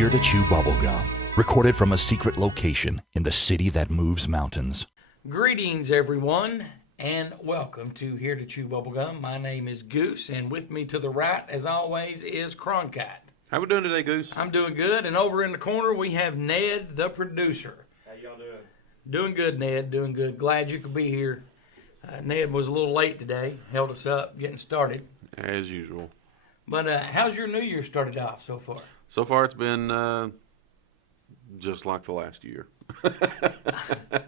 Here to Chew Bubblegum, recorded from a secret location in the city that moves mountains. Greetings, everyone, and welcome to Here to Chew Bubblegum. My name is Goose, and with me to the right, as always, is Croncat. How we doing today, Goose? I'm doing good, and over in the corner, we have Ned, the producer. How y'all doing? Doing good, Ned, doing good. Glad you could be here. Ned was a little late today, held us up getting started. As usual. But how's your New Year started off so far? So far, it's been just like the last year.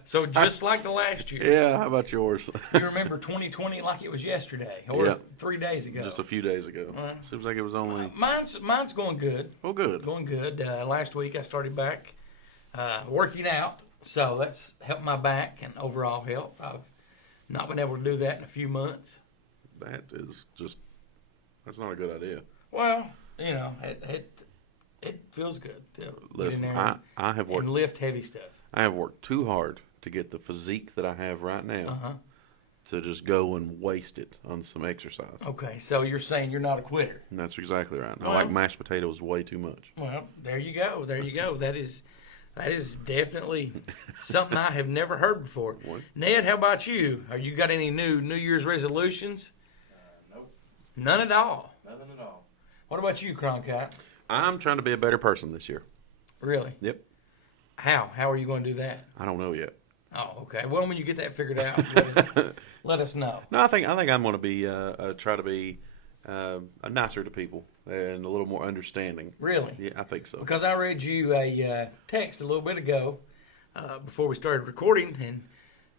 So just like the last year. Yeah, how about yours? You remember 2020 like it was yesterday, or Yeah. 3 days ago. Just a few days ago. Seems like it was only... Mine's going good. Oh, good. Going good. Last week I started back working out, so that's helped my back and overall health. I've not been able to do that in a few months. That is just... That's not a good idea. Well, you know, it feels good to get in Listen, there I have worked... and lift heavy stuff. I have worked too hard to get the physique that I have right now Uh-huh. to just go and waste it on some exercise. Okay, so you're saying you're not a quitter. And that's exactly right. I Well- like mashed potatoes way too much. Well, there you go. There you go. That is definitely something I have never heard before. What? Ned, how about you? Are you got any New Year's resolutions? Nope, None at all. nothing at all. What about you, Croncat? I'm trying to be a better person this year. Really? Yep. How? How are you going to do that? I don't know yet. Oh, okay. Well, when you get that figured out, let us know. No, I think I'm going to be try to be nicer to people and a little more understanding. Really? Yeah, I think so. Because I read you a text a little bit ago before we started recording, and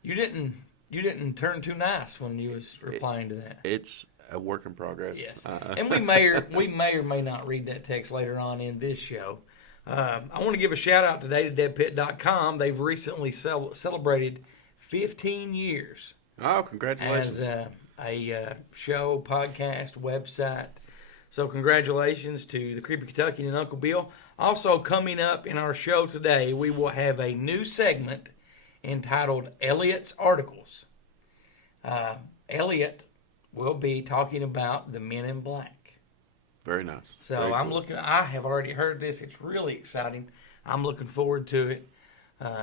you didn't turn too nice when you was replying to that. It's a work in progress. Yes, and we may or may not read that text later on in this show. I want to give a shout out today to DeadPit.com. They've recently celebrated 15 years Oh, congratulations! as a show, podcast, website. So congratulations to the Creepy Kentuckian and Uncle Bill. Also coming up in our show today, we will have a new segment entitled Elliot's Articles. Elliot will be talking about the Men in Black. Very nice. So Very I'm cool. looking. I have already heard this. It's really exciting. I'm looking forward to it.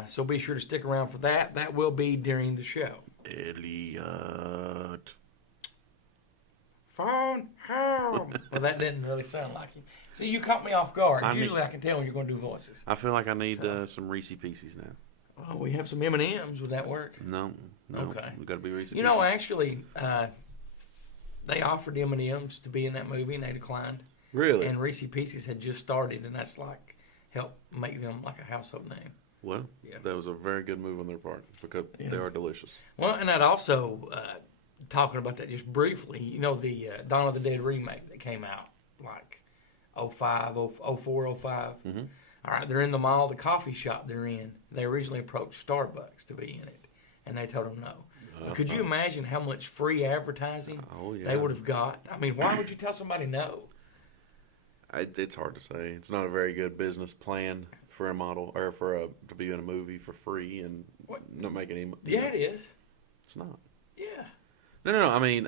So be sure to stick around for that. That will be during the show. Elliot. Phone home. Well, that didn't really sound like him. See, you caught me off guard. I Usually I can tell when you're going to do voices. I feel like I need So- some Reese Pieces now. Oh, we have some M&Ms. Would that work? No. Okay. We got to be Reese. You know, Pieces. actually, they offered M&Ms to be in that movie, and they declined. Really? And Reese Pieces had just started, and that's like helped make them like a household name. Well, Yeah. that was a very good move on their part because they are delicious. Well, and I'd also, talking about that just briefly, you know, the Dawn of the Dead remake that came out like 05, 04, 05. Mm-hmm. All right, they're in the mall, the coffee shop they're in. They originally approached Starbucks to be in it, and they told them no. Could you imagine how much free advertising Oh, yeah. they would have got? I mean, why would you tell somebody no? It's hard to say. It's not a very good business plan for a model or to be in a movie for free and not make any. Yeah, it is. It's not. Yeah. No. I mean,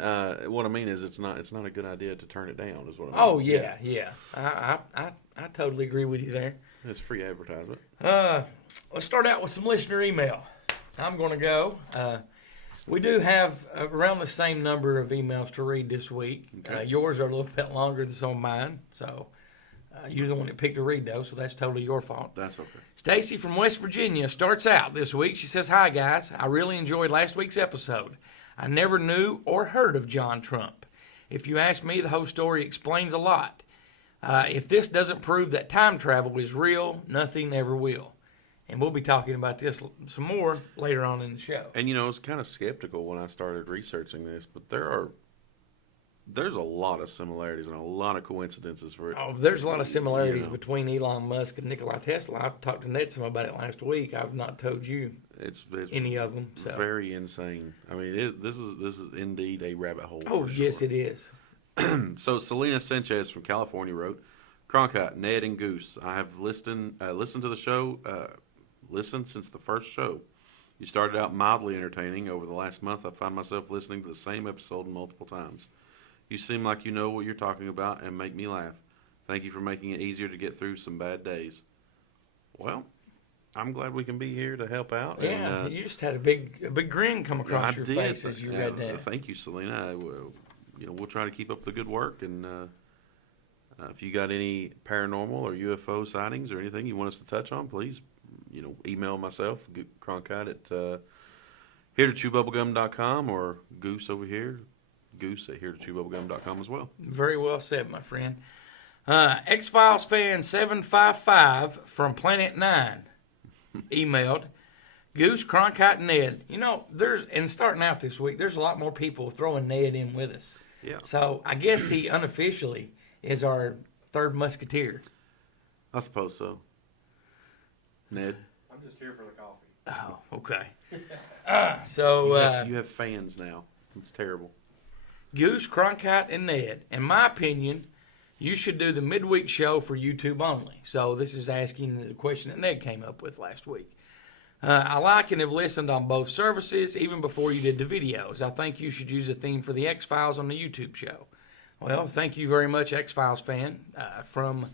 what I mean is, it's not a good idea to turn it down. Is what I mean. Oh, yeah. I totally agree with you there. It's free advertisement. Let's start out with some listener email. I'm going to go. We do have around the same number of emails to read this week. Okay. Yours are a little bit longer than some of mine, so you're the one that picked to read those, so that's totally your fault. That's okay. Stacy from West Virginia starts out this week. She says, "Hi, guys. I really enjoyed last week's episode. I never knew or heard of John Trump. If you ask me, the whole story explains a lot. If this doesn't prove that time travel is real, nothing ever will." And we'll be talking about this some more later on in the show. And I was kind of skeptical when I started researching this, but there's a lot of similarities and a lot of coincidences for it. Oh, there's a lot of similarities You know. between Elon Musk and Nikola Tesla. I talked to Ned some about it last week. I've not told you It's any of them. So. very insane. I mean, this is indeed a rabbit hole. Oh, for yes, sure. it is. So Selena Sanchez from California wrote, "Cronkite, Ned, and Goose. I have listened to the show. Listened since the first show. You started out mildly entertaining. Over the last month, I find myself listening to the same episode multiple times. You seem like you know what you're talking about and make me laugh. Thank you for making it easier to get through some bad days. Well, I'm glad we can be here to help out. Yeah, and, you just had a big grin come across your face as you read that. Thank you, Selena. We'll try to keep up the good work, and if you got any paranormal or UFO sightings or anything you want us to touch on, please, email myself, Cronkite at here2chewbubblegum.com, or Goose over here, Goose at here2chewbubblegum.com as well. Very well said, my friend. X-Files fan 755 from Planet 9 emailed, Goose, Cronkite, and Ned. And starting out this week, there's a lot more people throwing Ned in with us. Yeah. So I guess he unofficially is our third musketeer. I suppose so. Ned? I'm just here for the coffee. Oh, okay. You have fans now. It's terrible. Goose, Cronkite, and Ned. In my opinion, you should do the midweek show for YouTube only. So this is asking the question that Ned came up with last week. I like and have listened on both services even before you did the videos. I think you should use a theme for the X-Files on the YouTube show. Well, thank you very much, X-Files fan, from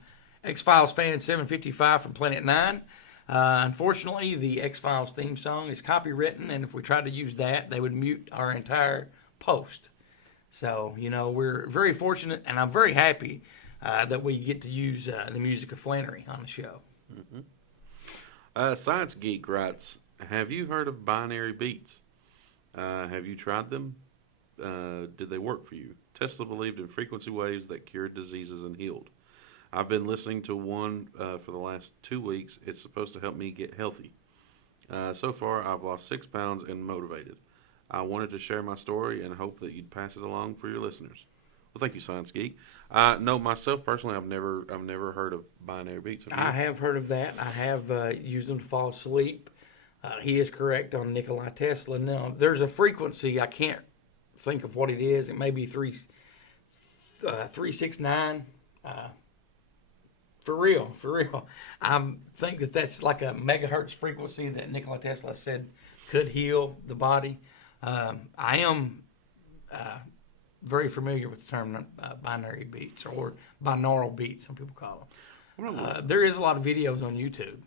X-Files fan 755 from Planet 9. Unfortunately, the X-Files theme song is copywritten, and if we tried to use that, they would mute our entire post. So, we're very fortunate, and I'm very happy that we get to use the music of Flannery on the show. Mm-hmm. Science Geek writes, have you heard of binary beats? Have you tried them? Did they work for you? Tesla believed in frequency waves that cured diseases and healed. I've been listening to one for the last 2 weeks. It's supposed to help me get healthy. So far, I've lost 6 pounds and motivated. I wanted to share my story and hope that you'd pass it along for your listeners. Well, thank you, Science Geek. No, myself personally, I've never heard of binary beats. I have heard of that. I have used them to fall asleep. He is correct on Nikola Tesla. Now, there's a frequency. I can't think of what it is. It may be 369. For real. I think that's like a megahertz frequency that Nikola Tesla said could heal the body. I am very familiar with the term binary beats, or binaural beats, some people call them. There is a lot of videos on YouTube,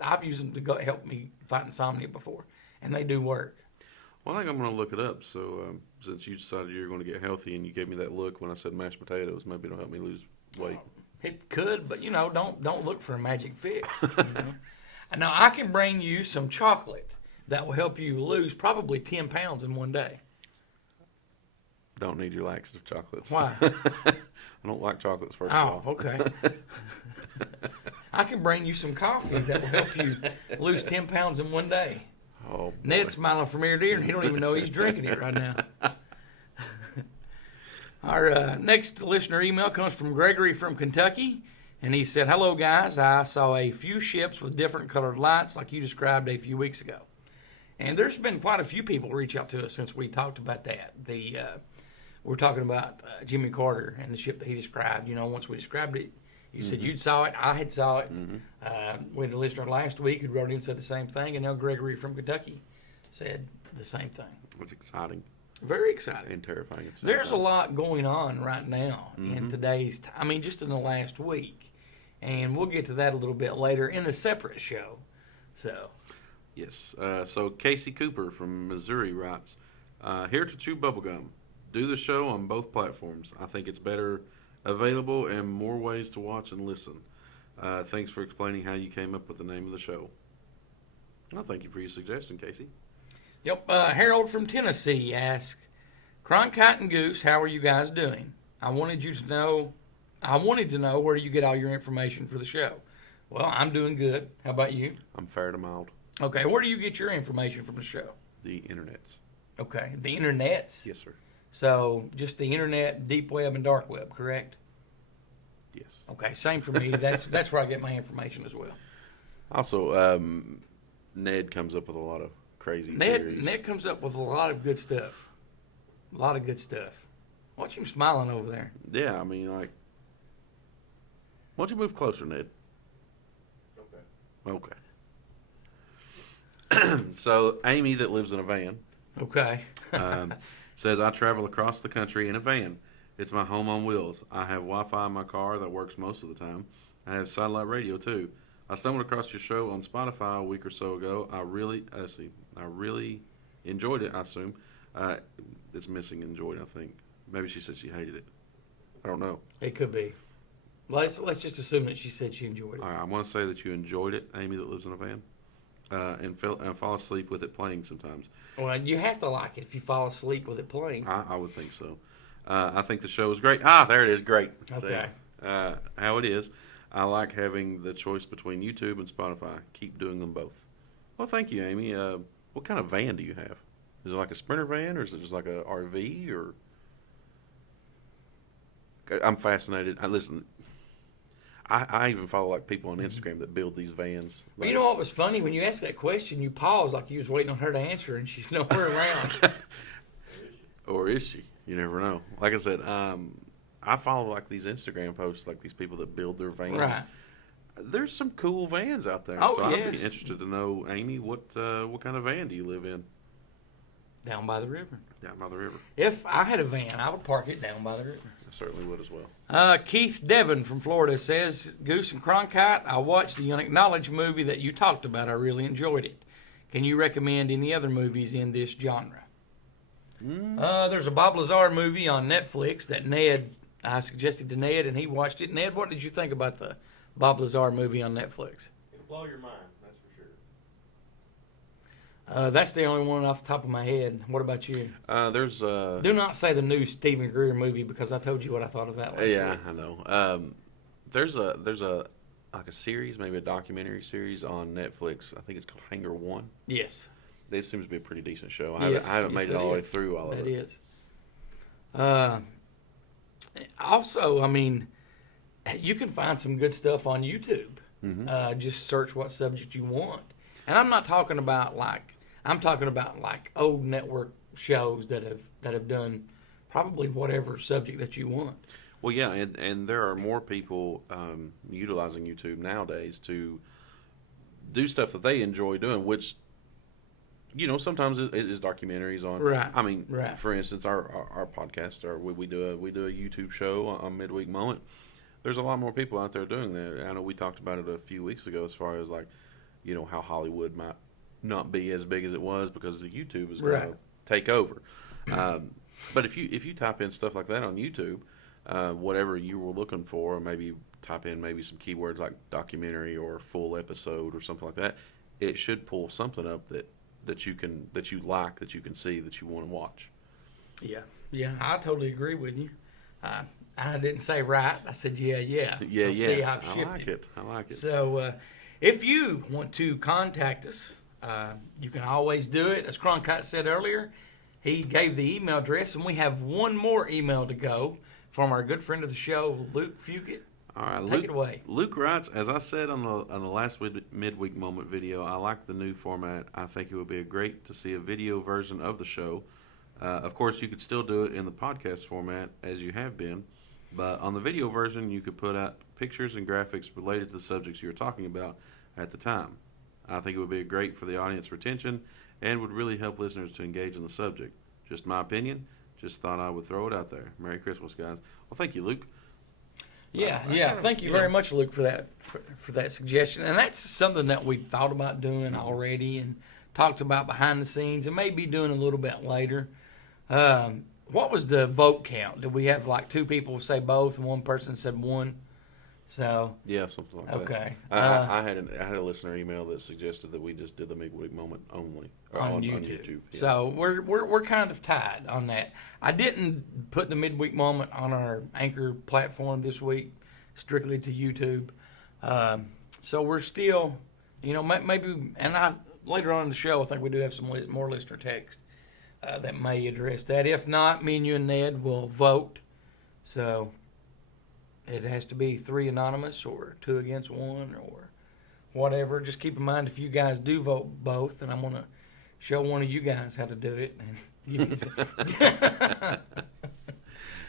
I've used them to help me fight insomnia before, and they do work. Well, I think I'm going to look it up. So since you decided you're going to get healthy and you gave me that look when I said mashed potatoes, maybe it'll help me lose weight. It could, but don't look for a magic fix. Now I can bring you some chocolate that will help you lose probably 10 pounds in one day. Don't need your laxative chocolates. Why? I don't like chocolates, first of all. Oh, okay. I can bring you some coffee that will help you lose 10 pounds in one day. Oh, boy. Ned's smiling from ear to ear, and he don't even know he's drinking it right now. Our next listener email comes from Gregory from Kentucky, and he said, hello, guys. I saw a few ships with different colored lights like you described a few weeks ago. And there's been quite a few people reach out to us since we talked about that. We're talking about Jimmy Carter and the ship that he described. Once we described it, you said you'd saw it. I had saw it. We had a listener last week who wrote in and said the same thing, and now Gregory from Kentucky said the same thing. It's exciting. Very exciting. And terrifying. There's a lot going on right now in today's just in the last week. And we'll get to that a little bit later in a separate show. So... Yes. So Casey Cooper from Missouri writes, here to chew bubblegum. Do the show on both platforms. I think it's better available and more ways to watch and listen. Thanks for explaining how you came up with the name of the show. Well, thank you for your suggestion, Casey. Yep. Harold from Tennessee asked, Cronkite and Goose, how are you guys doing? I wanted to know where you get all your information for the show. Well, I'm doing good. How about you? I'm fair to mild. Okay, where do you get your information from the show? The internets. Okay, the internets? Yes, sir. So, just the internet, deep web, and dark web, correct? Yes. Okay, same for me. That's where I get my information as well. Also, Ned comes up with a lot of crazy theories. Ned comes up with a lot of good stuff. A lot of good stuff. Watch him smiling over there. Yeah, why don't you move closer, Ned? Okay. So Amy, that lives in a van, Okay. says, I travel across the country in a van. It's my home on wheels. I have Wi-Fi in my car that works most of the time. I have satellite radio too. I stumbled across your show on Spotify a week or so ago. I really enjoyed it. I assume it's missing enjoyed. I think maybe she said she hated it. I don't know. It could be. Let's just assume that she said she enjoyed it. All right, I want to say that you enjoyed it, Amy, that lives in a van, and fall asleep with it playing sometimes. Well, you have to like it if you fall asleep with it playing. I would think so. I think the show is great. There it is. Great. Okay. See, how it is. I like having the choice between YouTube and Spotify. Keep doing them both. Well, thank you, Amy. What kind of van do you have? Is it like a Sprinter van, or is it just like a RV? Or I'm fascinated. I even follow like people on Instagram that build these vans. Well, you know what was funny? When you asked that question, you paused like you was waiting on her to answer, and she's nowhere around. Or is she? You never know. Like I said, I follow like these Instagram posts, like these people that build their vans. Right. There's some cool vans out there. Oh, so I'd yes. be interested to know, Amy, what kind of van do you live in? Down by the river. Down by the river. If I had a van, I would park it down by the river. I certainly would as well. Keith Devon from Florida says, Goose and Cronkite, I watched the Unacknowledged movie that you talked about. I really enjoyed it. Can you recommend any other movies in this genre? There's a Bob Lazar movie on Netflix that I suggested to Ned, and he watched it. Ned, what did you think about the Bob Lazar movie on Netflix? It'll blow your mind, that's for sure. That's the only one off the top of my head. What about you? There's Do not say the new Stephen Greer movie because I told you what I thought of that last yeah, week. I know. There's a like a series, maybe a documentary series on Netflix. I think it's called Hangar One. Yes. This seems to be a pretty decent show. Yes, I haven't yes, made it that all the way is. through all of That it. is. Also, I mean, you can find some good stuff on YouTube. Just search what subject you want. And I'm not talking about I'm talking about like old network shows that have done probably whatever subject that you want. Well, yeah, and there are more people utilizing YouTube nowadays to do stuff that they enjoy doing, which, you know, sometimes it is documentaries on. Right. I mean, Right. for instance, our podcast, or we do a YouTube show on Midweek Moment. There's a lot more people out there doing that. I know we talked about it a few weeks ago, as far as like, you know, how Hollywood might not be as big as it was because the YouTube is going Right. to take over. But if you type in stuff like that on YouTube, whatever you were looking for, maybe type in maybe some keywords like documentary or full episode or something like that, it should pull something up that you like, that you can see, that you want to watch. Yeah, I totally agree with you. I didn't say right. I said yeah. Yeah, So yeah. see how I've shifted. I like it. So if you want to contact us, you can always do it. As Cronkite said earlier, he gave the email address, and we have one more email to go from our good friend of the show, Luke Fugit. All right, Take it away. Luke writes, as I said on the last midweek moment video, I like the new format. I think it would be great to see a video version of the show. Of course, you could still do it in the podcast format as you have been, but on the video version, you could put out pictures and graphics related to the subjects you were talking about at the time. I think it would be great for the audience retention and would really help listeners to engage in the subject. Just my opinion. Just thought I would throw it out there. Merry Christmas, guys. Well, thank you, Luke. Yeah. Thank you very much, Luke, for that suggestion. And that's something that we thought about doing already and talked about behind the scenes and maybe doing a little bit later. What was the vote count? Did we have like two people say both and one person said one? So Yeah, something like Okay. that. I had a listener email that suggested that we just did the midweek moment only on YouTube. Yeah. So we're kind of tied on that. I didn't put the midweek moment on our Anchor platform this week, strictly to YouTube. So we're still, maybe, and later on in the show, I think we do have some more listener text that may address that. If not, me and you and Ned will vote. So it has to be 3 anonymous or 2 against 1 or whatever. Just keep in mind if you guys do vote both, and I'm going to show one of you guys how to do it. And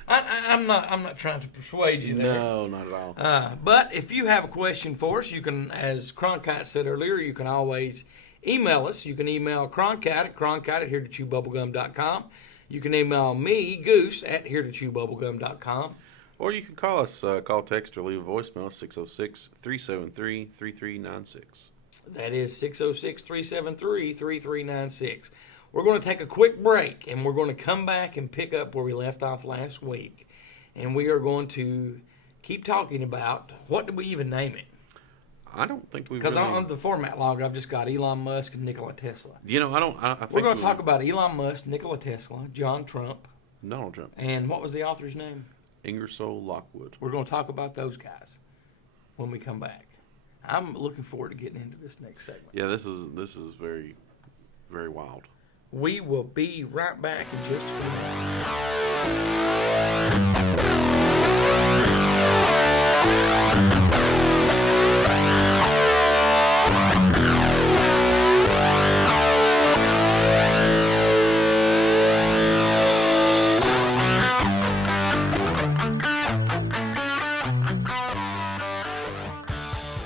I'm not trying to persuade you there. No, not at all. But if you have a question for us, you can, as Cronkite said earlier, you can always email us. You can email Cronkite at heretechewbubblegum.com. You can email me, Goose, at heretochewbubblegum.com. Or you can call us, call, text, or leave a voicemail, 606-373-3396. That is 606-373-3396. We're going to take a quick break, and we're going to come back and pick up where we left off last week. And we are going to keep talking about, what did we even name it? I don't think we've Because really... on the format log, I've just got Elon Musk and Nikola Tesla. You know, I think We're going to talk about Elon Musk, Nikola Tesla, John Trump, Donald Trump. and what was the author's name? Ingersoll Lockwood. We're going to talk about those guys when we come back. I'm looking forward to getting into this next segment. Yeah, this is very, very wild. We will be right back in just a few minutes.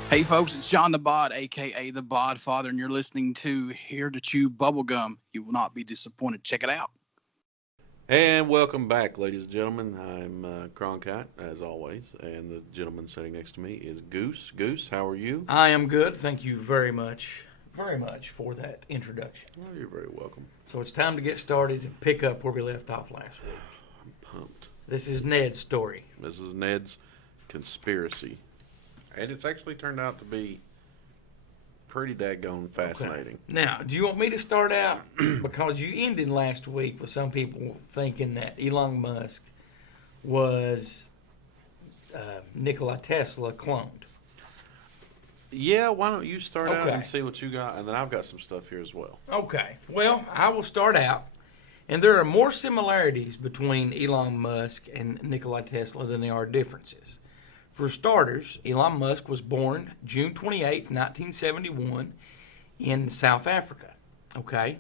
Hey folks, it's John the Bod, aka the Bod Father, and you're listening to Here to Chew Bubblegum. You will not be disappointed. Check it out. And welcome back, ladies and gentlemen. I'm Cronkite, as always, and the gentleman sitting next to me is Goose. Goose, how are you? I am good. Thank you very much for that introduction. Well, you're very welcome. So it's time to get started and pick up where we left off last week. I'm pumped. This is Ned's story. This is Ned's conspiracy. And it's actually turned out to be pretty daggone fascinating. Okay. Now, do you want me to start out? Because you ended last week with some people thinking that Elon Musk was Nikola Tesla cloned. Yeah, why don't you start out Okay. and see what you got, and then I've got some stuff here as well. Okay. Well, I will start out. And there are more similarities between Elon Musk and Nikola Tesla than there are differences. For starters, Elon Musk was born June 28, 1971 in South Africa. Okay.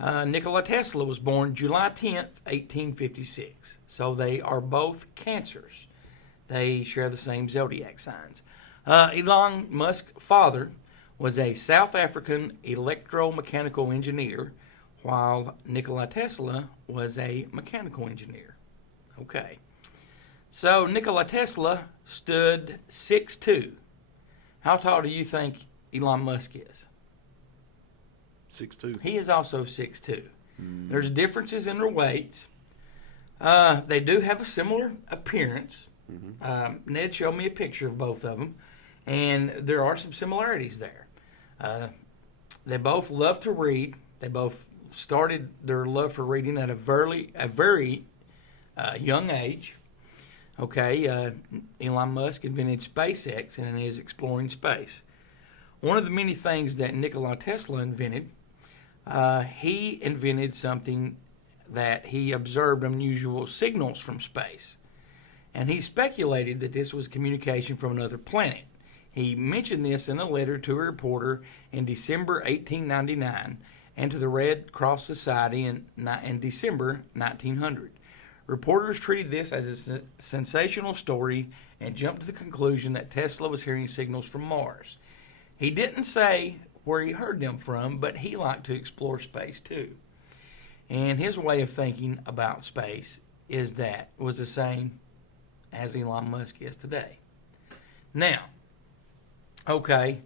Nikola Tesla was born July 10th, 1856. So they are both Cancers. They share the same zodiac signs. Elon Musk's father was a South African electromechanical engineer, while Nikola Tesla was a mechanical engineer. Okay. So Nikola Tesla stood 6'2". How tall do you think Elon Musk is? 6'2". He is also 6'2". There's differences in their weights. They do have a similar appearance. Ned showed me a picture of both of them, and there are some similarities there. They both love to read. They both started their love for reading at a very young age. Okay, Elon Musk invented SpaceX and is exploring space. One of the many things that Nikola Tesla invented, he invented something that he observed unusual signals from space. And he speculated that this was communication from another planet. He mentioned this in a letter to a reporter in December 1899 and to the Red Cross Society in December 1900. Reporters treated this as a sensational story and jumped to the conclusion that Tesla was hearing signals from Mars. He didn't say where he heard them from, but he liked to explore space too. And his way of thinking about space was the same as Elon Musk is today. Now, okay,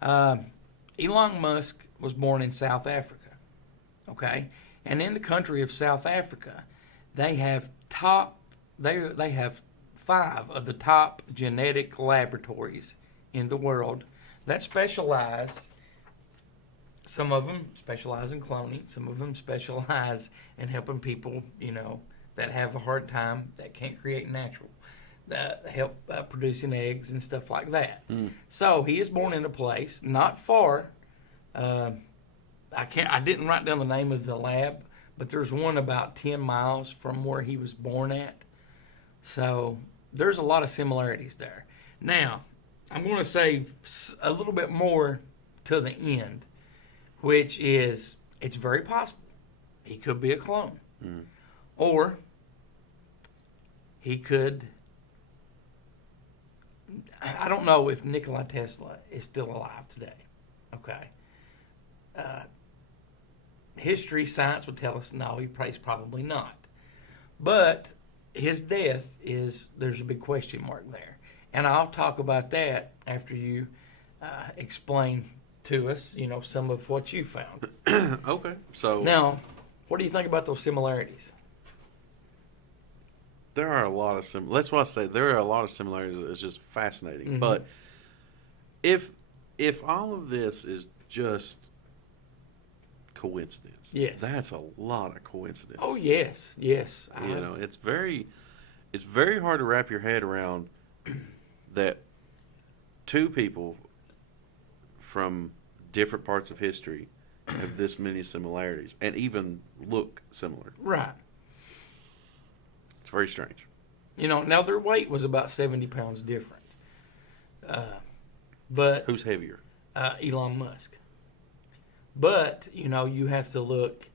Elon Musk was born in South Africa, okay? And in the country of South Africa, they have 5 of the top genetic laboratories in the world that specialize. Some of them specialize in cloning. Some of them specialize in helping people, that have a hard time, that can't create natural, that help producing eggs and stuff like that. So he is born in a place not far. I didn't write down the name of the lab, but there's one about 10 miles from where he was born at. So there's a lot of similarities there. Now, I'm going to save a little bit more to the end, which is it's very possible he could be a clone. Or he could, I don't know if Nikola Tesla is still alive today. Okay. history, science would tell us no, he's probably not. But his death there's a big question mark there. And I'll talk about that after you explain to us, some of what you found. Okay. So Now, what do you think about those similarities? there are a lot of that's why I say there are a lot of similarities. It's just fascinating. Mm-hmm. But if all of this is just coincidence, Yes. that's a lot of coincidence. Oh, yes. It's very hard to wrap your head around that two people from different parts of history have this many similarities and even look similar. Right. It's very strange. Now their weight was about 70 pounds different. But Who's heavier? Elon Musk. But, you have to look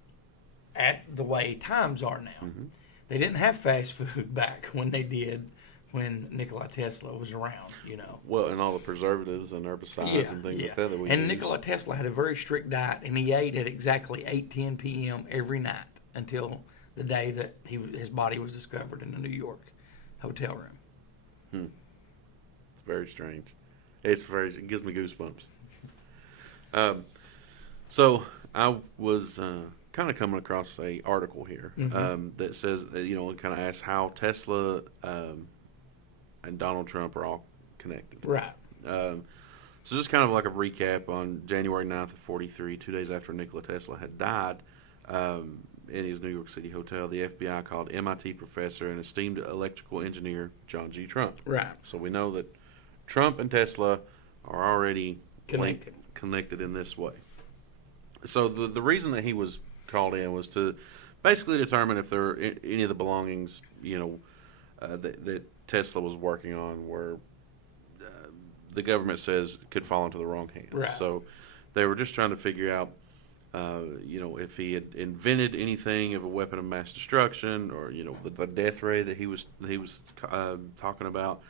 at the way times are now. Mm-hmm. They didn't have fast food back when Nikola Tesla was around, Well, and all the preservatives and herbicides and things like that we And use. Nikola Tesla had a very strict diet, and he ate at exactly 8:10 p.m. every night until the day that his body was discovered in a New York hotel room. It's very strange. It gives me goosebumps. So I was kind of coming across a article here that says, kind of asks how Tesla and Donald Trump are all connected. Right. So just kind of like a recap, on January 9th of 43, 2 days after Nikola Tesla had died, in his New York City hotel, the FBI called MIT professor and esteemed electrical engineer John G. Trump. Right. So we know that Trump and Tesla are already Connected in this way. So the reason that he was called in was to basically determine if there were any of the belongings, that Tesla was working on were the government says could fall into the wrong hands. Right. So they were just trying to figure out, if he had invented anything of a weapon of mass destruction, or the death ray that he was talking about.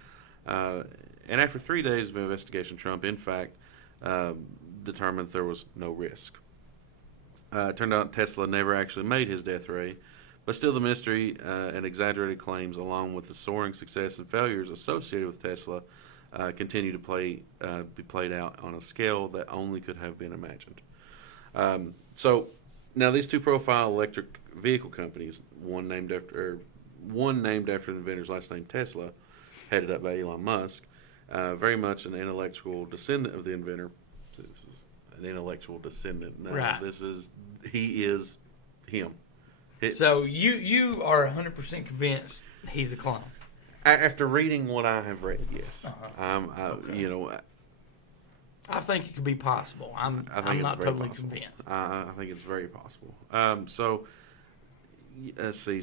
And after 3 days of investigation, Trump, in fact, determined there was no risk. It turned out Tesla never actually made his death ray, but still the mystery and exaggerated claims, along with the soaring success and failures associated with Tesla, continue to be played out on a scale that only could have been imagined. So now these two profile electric vehicle companies, one named after the inventor's last name, Tesla, headed up by Elon Musk, very much an intellectual descendant of the inventor. This is an intellectual descendant. No, Right. He is him. So you are 100% convinced he's a clone. After reading what I have read, yes. Okay. I think it could be possible. I'm I think it's not very totally possible. convinced. I think it's very possible. So let's see.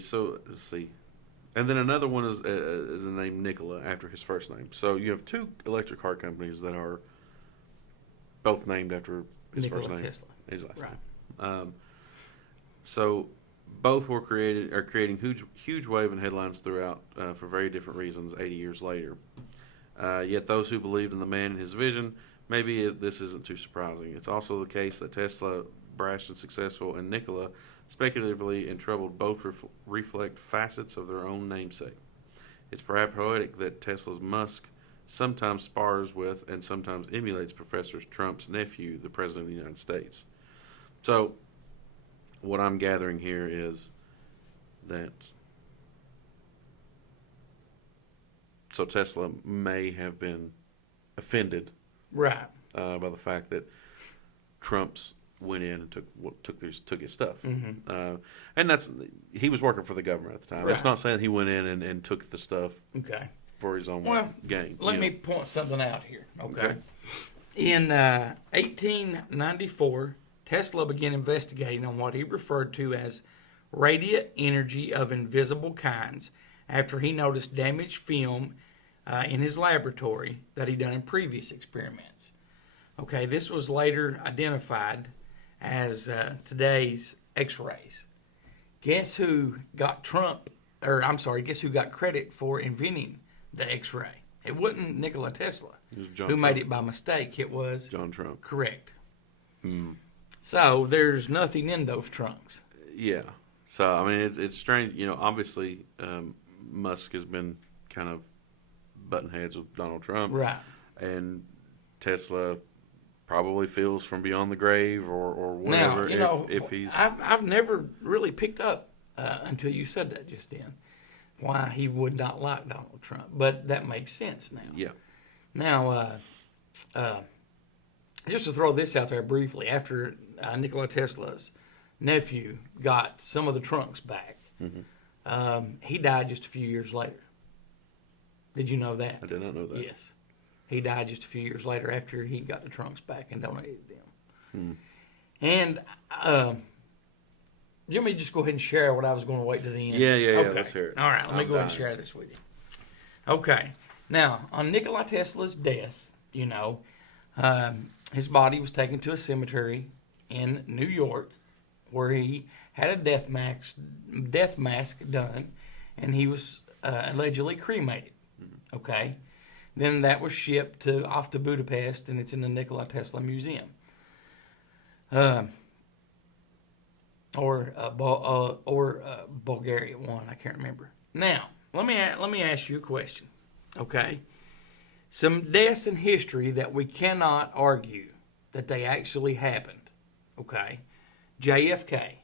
And then another one is the name Nikola after his first name. So you have two electric car companies that are both named after his Nikola first name, Tesla. his last Right. name. So both are creating huge wave and headlines throughout for very different reasons. 80 years later, yet those who believed in the man and his vision, maybe this isn't too surprising. It's also the case that Tesla, brash and successful, and Nikola, speculatively and troubled, both reflect facets of their own namesake. It's perhaps poetic that Tesla's Musk sometimes spars with and sometimes emulates Professor Trump's nephew, the President of the United States. So what I'm gathering here is that Tesla may have been offended Right. by the fact that Trump's went in and took his stuff, and he was working for the government at the time. Right. It's not saying he went in and took the stuff Okay. for his own gain. Let me point something out here. Okay. Okay. In 1894, Tesla began investigating on what he referred to as radiant energy of invisible kinds after he noticed damaged film in his laboratory that he'd done in previous experiments. Okay, this was later identified as today's X-rays. Guess who got guess who got credit for inventing the X-ray? It wasn't Nikola Tesla It was John who made Trump. it by mistake. It was John Trump. correct. So there's nothing in those trunks. Yeah. So I mean, it's strange. Obviously, Musk has been kind of butting heads with Donald Trump, Right. and Tesla probably feels from beyond the grave or whatever. Now, if he's I've never really picked up until you said that just then why he would not like Donald Trump, but that makes sense now. yeah. Now, just to throw this out there briefly, after Nikola Tesla's nephew got some of the trunks back, he died just a few years later. Did you know that? I did not know that. Yes. He died just a few years later after he got the trunks back and donated them. And you want me to just go ahead and share what I was going to wait to the end? Yeah. Okay. Let's hear it. All right, let me I'm go ahead and dying. share this with you. Okay. Now, on Nikola Tesla's death, his body was taken to a cemetery in New York where he had a death mask done, and he was allegedly cremated. Okay. Then that was shipped off to Budapest, and it's in the Nikola Tesla Museum. Or Bulgaria one, I can't remember. Now, let me ask you a question, okay? Some deaths in history that we cannot argue that they actually happened, okay? JFK,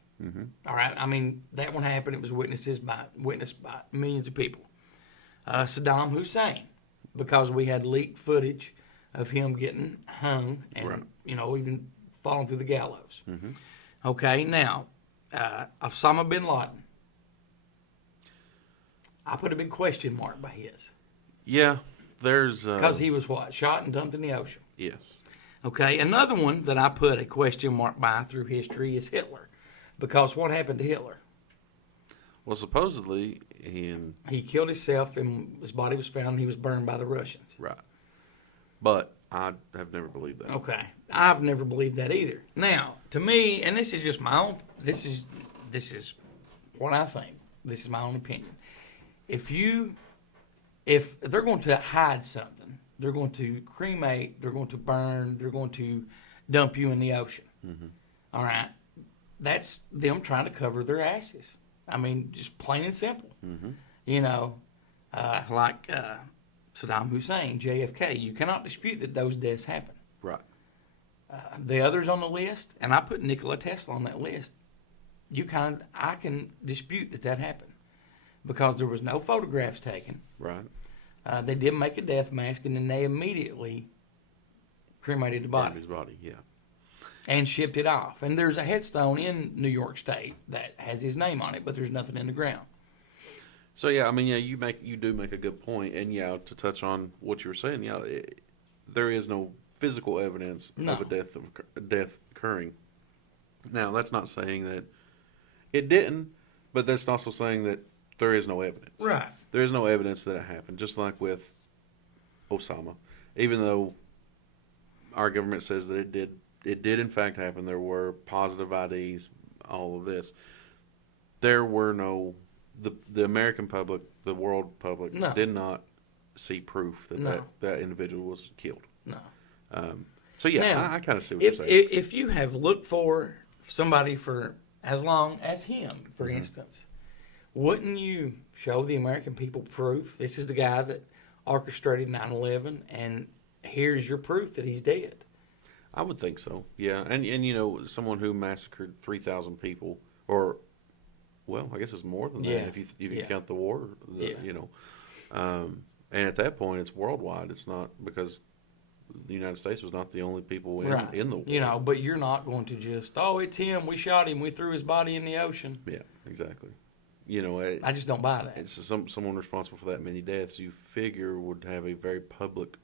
all right? I mean, that one happened. It was witnessed by millions of people. Saddam Hussein, because we had leaked footage of him getting hung and, Right. even falling through the gallows. Okay, now, Osama bin Laden. I put a big question mark by his. Yeah. There's Because he was what? Shot and dumped in the ocean. yes. Okay, another one that I put a question mark by through history is Hitler. Because what happened to Hitler? Well, supposedly He killed himself and his body was found and he was burned by the Russians. right, but I have never believed that. Okay, I've never believed that either. Now, to me, and this is just my own. This is what I think. This is my own opinion. If they're going to hide something, they're going to cremate, they're going to burn, they're going to dump you in the ocean. All right, that's them trying to cover their asses. I mean, just plain and simple. Like Saddam Hussein, JFK. You cannot dispute that those deaths happened. Right. The others on the list, and I put Nikola Tesla on that list. I can dispute that happened because there was no photographs taken. Right. They did make a death mask, and then they immediately cremated the body His body. Yeah. and shipped it off. And there's a headstone in New York State that has his name on it, but there's nothing in the ground. So yeah, I mean, yeah, you do make a good point, and yeah, to touch on what you were saying, yeah, there is no physical evidence No. of a death occurring. Now, that's not saying that it didn't, but that's also saying that there is no evidence. Right. There is no evidence that it happened, just like with Osama. Even though our government says that it did in fact happen, there were positive IDs, all of this. There were no, the American public, the world public No. did not see proof that No. that individual was killed. No. So yeah, Now, I kind of see what you're saying. If you have looked for somebody for as long as him, for instance, wouldn't you show the American people proof? This is the guy that orchestrated 9/11, and here's your proof that he's dead. I would think so. Yeah, and someone who massacred 3,000 people, or well, I guess it's more than that Yeah. if you Yeah. count the war. Yeah. And at that point, it's worldwide. It's not because the United States was not the only people in the war. But you're not going to just, it's him, we shot him, we threw his body in the ocean. Yeah, exactly. I just don't buy that. It's someone responsible for that many deaths. You figure would have a very public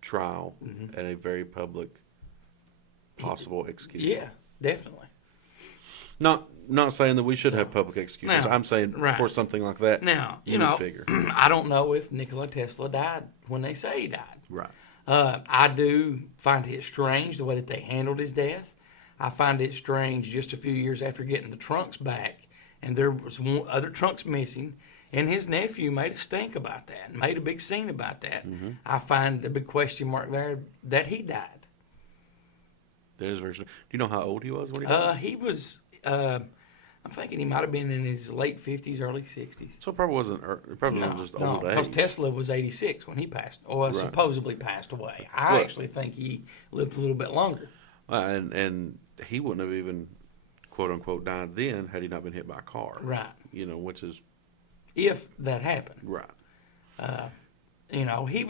trial and a very public possible execution. Yeah, definitely. Not saying that we should have public executions. Now, I'm saying right. for something like that. Now, you would figure. I don't know if Nikola Tesla died when they say he died. Right. I do find it strange the way that they handled his death. I find it strange just a few years after getting the trunks back, and there was other trunks missing, and his nephew made a stink about that, and made a big scene about that. I find the big question mark there that he died. That is very true. Do you know how old he was when he died? He was. I'm thinking he might have been in his late 50s, early 60s. So it probably wasn't. It probably wasn't just old because age. Tesla was 86 when he passed, or Right. supposedly passed away. I Well- actually think he lived a little bit longer. And he wouldn't have even, quote unquote, died then had he not been hit by a car. Right. You know, which is If that happened. right. You know, he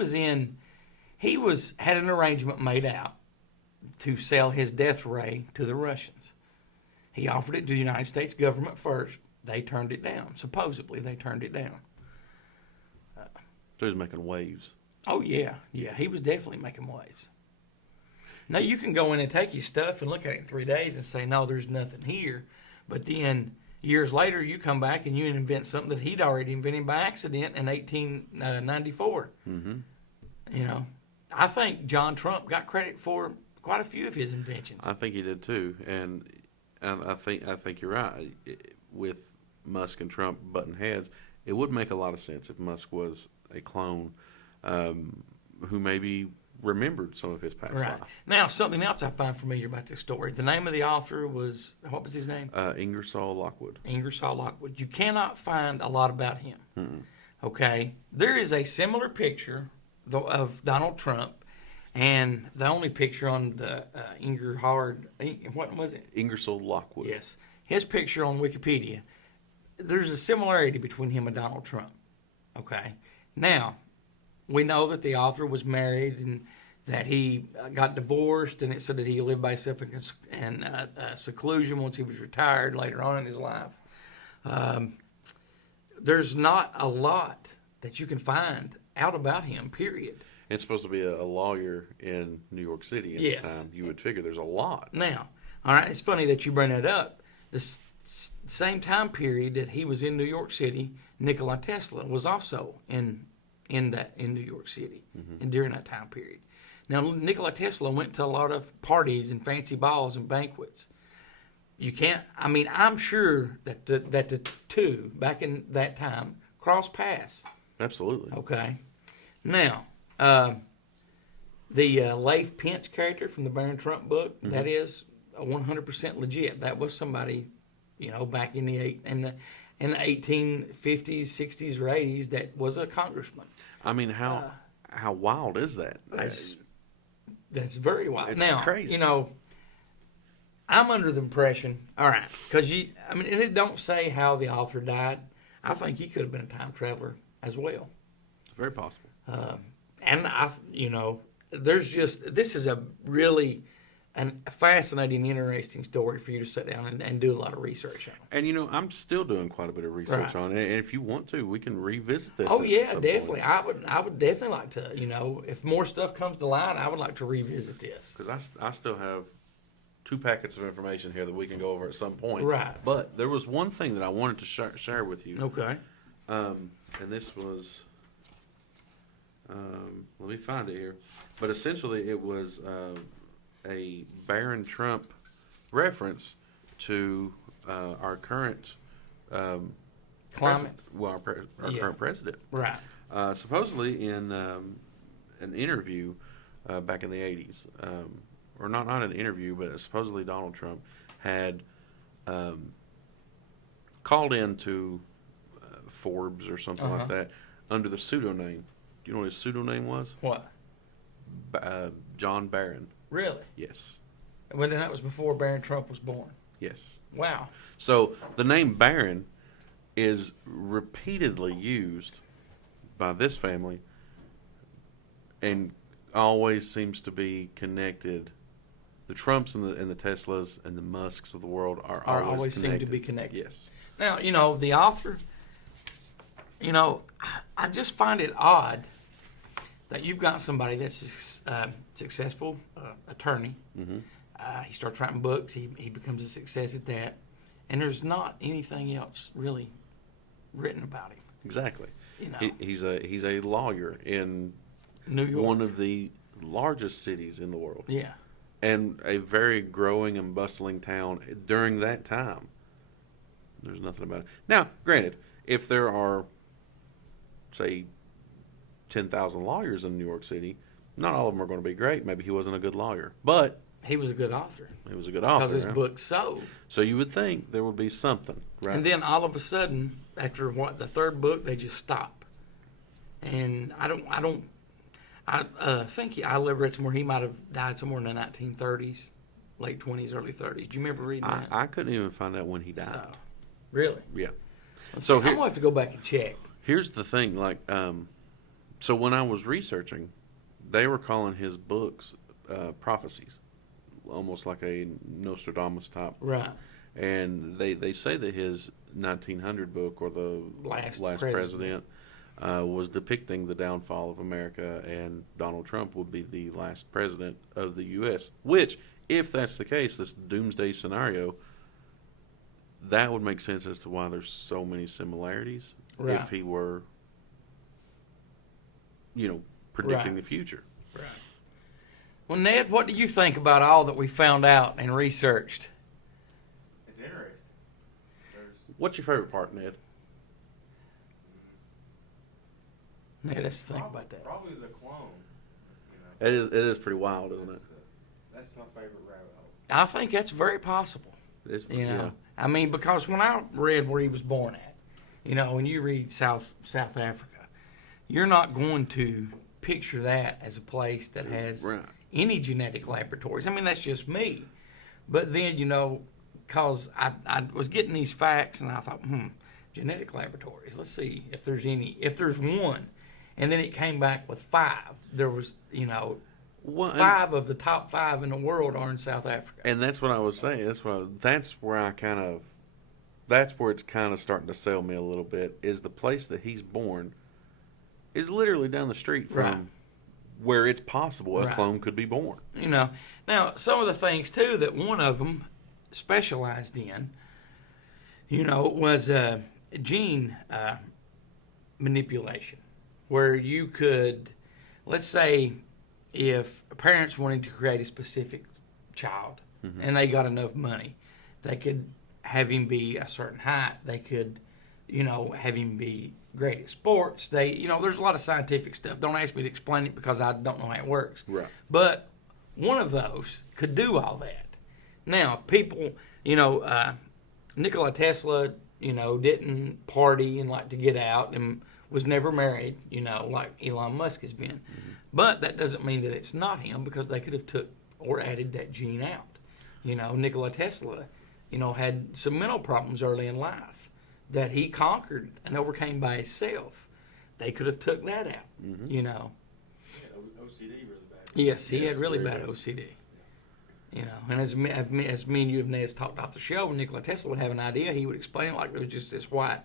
had an arrangement made out to sell his death ray to the Russians. He offered it to the United States government first. They turned it down. Supposedly, they turned it down. So he's making waves. Oh, yeah. Yeah, he was definitely making waves. Now, you can go in and take his stuff and look at it in 3 days and say, no, there's nothing here. But then, years later, you come back and you invent something that he'd already invented by accident in 1894. Mm-hmm. You know, I think John Trump got credit for quite a few of his inventions. I think he did too, and I think you're right. With Musk and Trump butting heads, it would make a lot of sense if Musk was a clone who maybe remembered some of his past Right. life. Now, something else I find familiar about this story. The name of the author was, what was his name? Ingersoll Lockwood. Ingersoll Lockwood. You cannot find a lot about him. Okay? There is a similar picture of Donald Trump, and the only picture on the what was it? Ingersoll Lockwood. Yes. His picture on Wikipedia, there's a similarity between him and Donald Trump. Okay? Now, we know that the author was married and that he got divorced, and it said that he lived by himself in seclusion once he was retired later on in his life. There's not a lot that you can find out about him, period. It's supposed to be a lawyer in New York City at Yes. the time. You would figure there's a lot. Now, all right, it's funny that you bring that up. The same time period that he was in New York City, Nikola Tesla was also in New York City, and during that time period. Now, Nikola Tesla went to a lot of parties and fancy balls and banquets. You can't. I mean, I'm sure that the two back in that time crossed paths. Absolutely. Okay. Now, the Leif Pence character from the Barron Trump book, that is 100% legit. That was somebody, you know, back in the 1850s, 60s, or 80s that was a congressman. I mean, how wild is that? That's very wild. It's now, crazy. You know, I'm under the impression, all right, because and it don't say how the author died. I think he could have been a time traveler as well. It's very possible. And this is a really a fascinating, interesting story for you to sit down and do a lot of research on. And, you know, I'm still doing quite a bit of research Right. on it. And if you want to, we can revisit this. Oh at yeah, some definitely. point. I would definitely like to. You know, if more stuff comes to light, I would like to revisit this. Because I still have 2 packets of information here that we can go over at some point. Right. But there was one thing that I wanted to share with you. Okay. And this was, let me find it here. But essentially, it was a Barron Trump reference to our current Climate. our Yeah. current president. Right. Supposedly in an interview back in the 80s, or not an interview, but supposedly Donald Trump had called in to Forbes or something like that under the pseudonym. Do you know what his pseudonym was? What? John Barron. Really? Yes. Well, then that was before Barron Trump was born. Yes. Wow. So the name Barron is repeatedly used by this family and always seems to be connected. The Trumps and the Teslas and the Musks of the world are always seem connected. to be connected. Yes. Now, you know, the author, you know, I just find it odd that you've got somebody that's a successful attorney. Mm-hmm. He starts writing books. He becomes a success at that. And there's not anything else really written about him. Exactly. You know. He's a lawyer in New York. one of the largest cities in the world. Yeah. And a very growing and bustling town during that time. There's nothing about it. Now, granted, if there are, say, 10,000 lawyers in New York City, not all of them are going to be great. Maybe he wasn't a good lawyer. But he was a good author He was a good because author. his huh? book sold. So you would think there would be something, right? And then all of a sudden, after the third book, they just stop. And I think I read somewhere he might have died somewhere in the 1930s, late 20s, early 30s. Do you remember reading that? I couldn't even find out when he died. So, really? Yeah. So I'm going to have to go back and check. here's the thing, like, so when I was researching, they were calling his books prophecies, almost like a Nostradamus type. Right. And they say that his 1900 book, or the Last president, was depicting the downfall of America, and Donald Trump would be the last president of the U.S., which, if that's the case, this doomsday scenario, that would make sense as to why there's so many similarities Right. if he were, predicting Right. the future. Right. Well, Ned, what do you think about all that we found out and researched? It's interesting. There's What's your favorite part, Ned? Ned, let's think about that. probably the clone. You know, It is pretty wild, isn't it? that's my favorite rabbit hole. I think that's very possible. It's, You know, yeah. I mean, because when I read where he was born at, when you read South Africa, you're not going to picture that as a place that has Right. any genetic laboratories. I mean, that's just me. But then, because I was getting these facts and I thought, genetic laboratories. Let's see if there's any. If there's one, and then it came back with 5. There was, Well, 5 of the top 5 in the world are in South Africa. And that's what I was saying. That's where it's kind of starting to sell me a little bit. Is the place that he's born is literally down the street from Right. where it's possible a Right. clone could be born. Now some of the things too that one of them specialized in, was gene manipulation, where you could, let's say, if parents wanted to create a specific child and they got enough money, they could have him be a certain height. They could, have him be great at sports. There's a lot of scientific stuff. Don't ask me to explain it because I don't know how it works. Right. But one of those could do all that. Now, people, Nikola Tesla, didn't party and like to get out and was never married, like Elon Musk has been. But that doesn't mean that it's not him, because they could have took or added that gene out. Nikola Tesla, had some mental problems early in life that he conquered and overcame by himself. They could have took that out, Yeah, OCD really bad. Yes, he Yes, had really very bad bad. OCD. And as me and you have Nez talked off the show, when Nikola Tesla would have an idea, he would explain it like it was just this white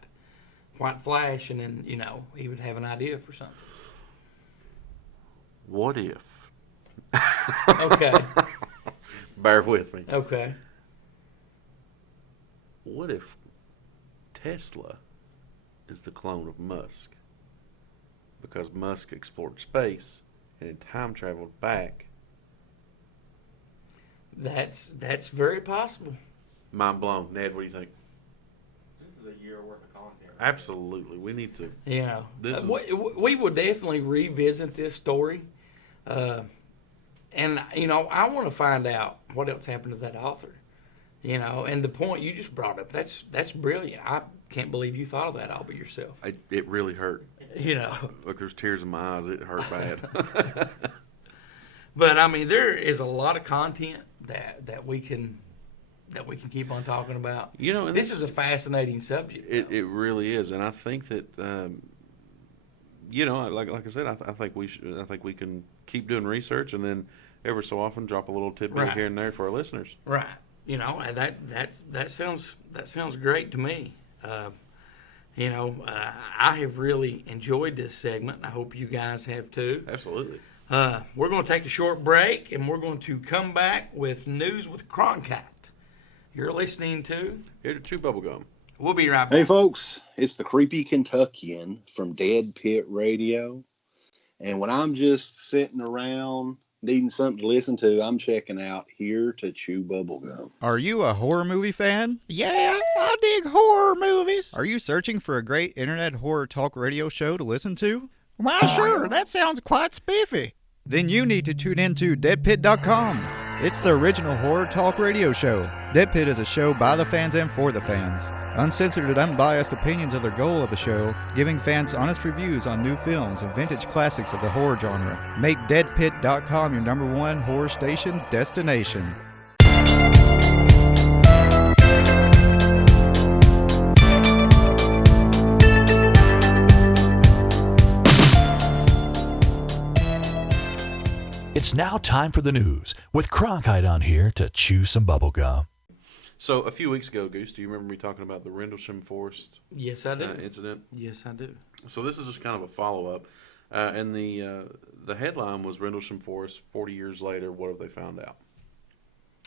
flash, and then he would have an idea for something. What if? Okay, Bear with me. okay. What if Tesla is the clone of Musk? Because Musk explored space and time traveled back. That's very possible. Mind blown. Ned, what do you think? This is a year worth of content. Absolutely. We need to. This is- We will definitely revisit this story, and I want to find out what else happened to that author. And the point you just brought up, that's brilliant. I can't believe you thought of that all by yourself. It really hurt. Look, there's tears in my eyes. It hurt bad. But I mean, there is a lot of content that we can keep on talking about. And This is a fascinating subject. It really is, and I think that like I said, I think we can keep doing research, and then every so often drop a little tidbit Right. here and there for our listeners. Right. That sounds great to me. I have really enjoyed this segment, and I hope you guys have too. Absolutely. We're going to take a short break, and we're going to come back with news with Cronkite. You're listening to. Here to chew bubblegum. We'll be right back. Hey, folks, it's the Creepy Kentuckian from Dead Pit Radio. And when I'm just sitting around needing something to listen to, I'm checking out Here to Chew Bubblegum. Are you a horror movie fan? Yeah, I dig horror movies. Are you searching for a great internet horror talk radio show to listen to? Why, sure, that sounds quite spiffy. Then you need to tune in to deadpit.com. It's the original horror talk radio show. Dead Pit is a show by the fans and for the fans. Uncensored and unbiased opinions are the goal of the show, giving fans honest reviews on new films and vintage classics of the horror genre. Make deadpit.com your #1 horror station destination. It's now time for the news, with Cronkite on here to chew some bubblegum. So a few weeks ago, Goose, do you remember me talking about the Rendlesham Forest Yes, I do. incident? Yes, I do. So this is just kind of a follow-up. And the headline was Rendlesham Forest, 40 years later, what have they found out?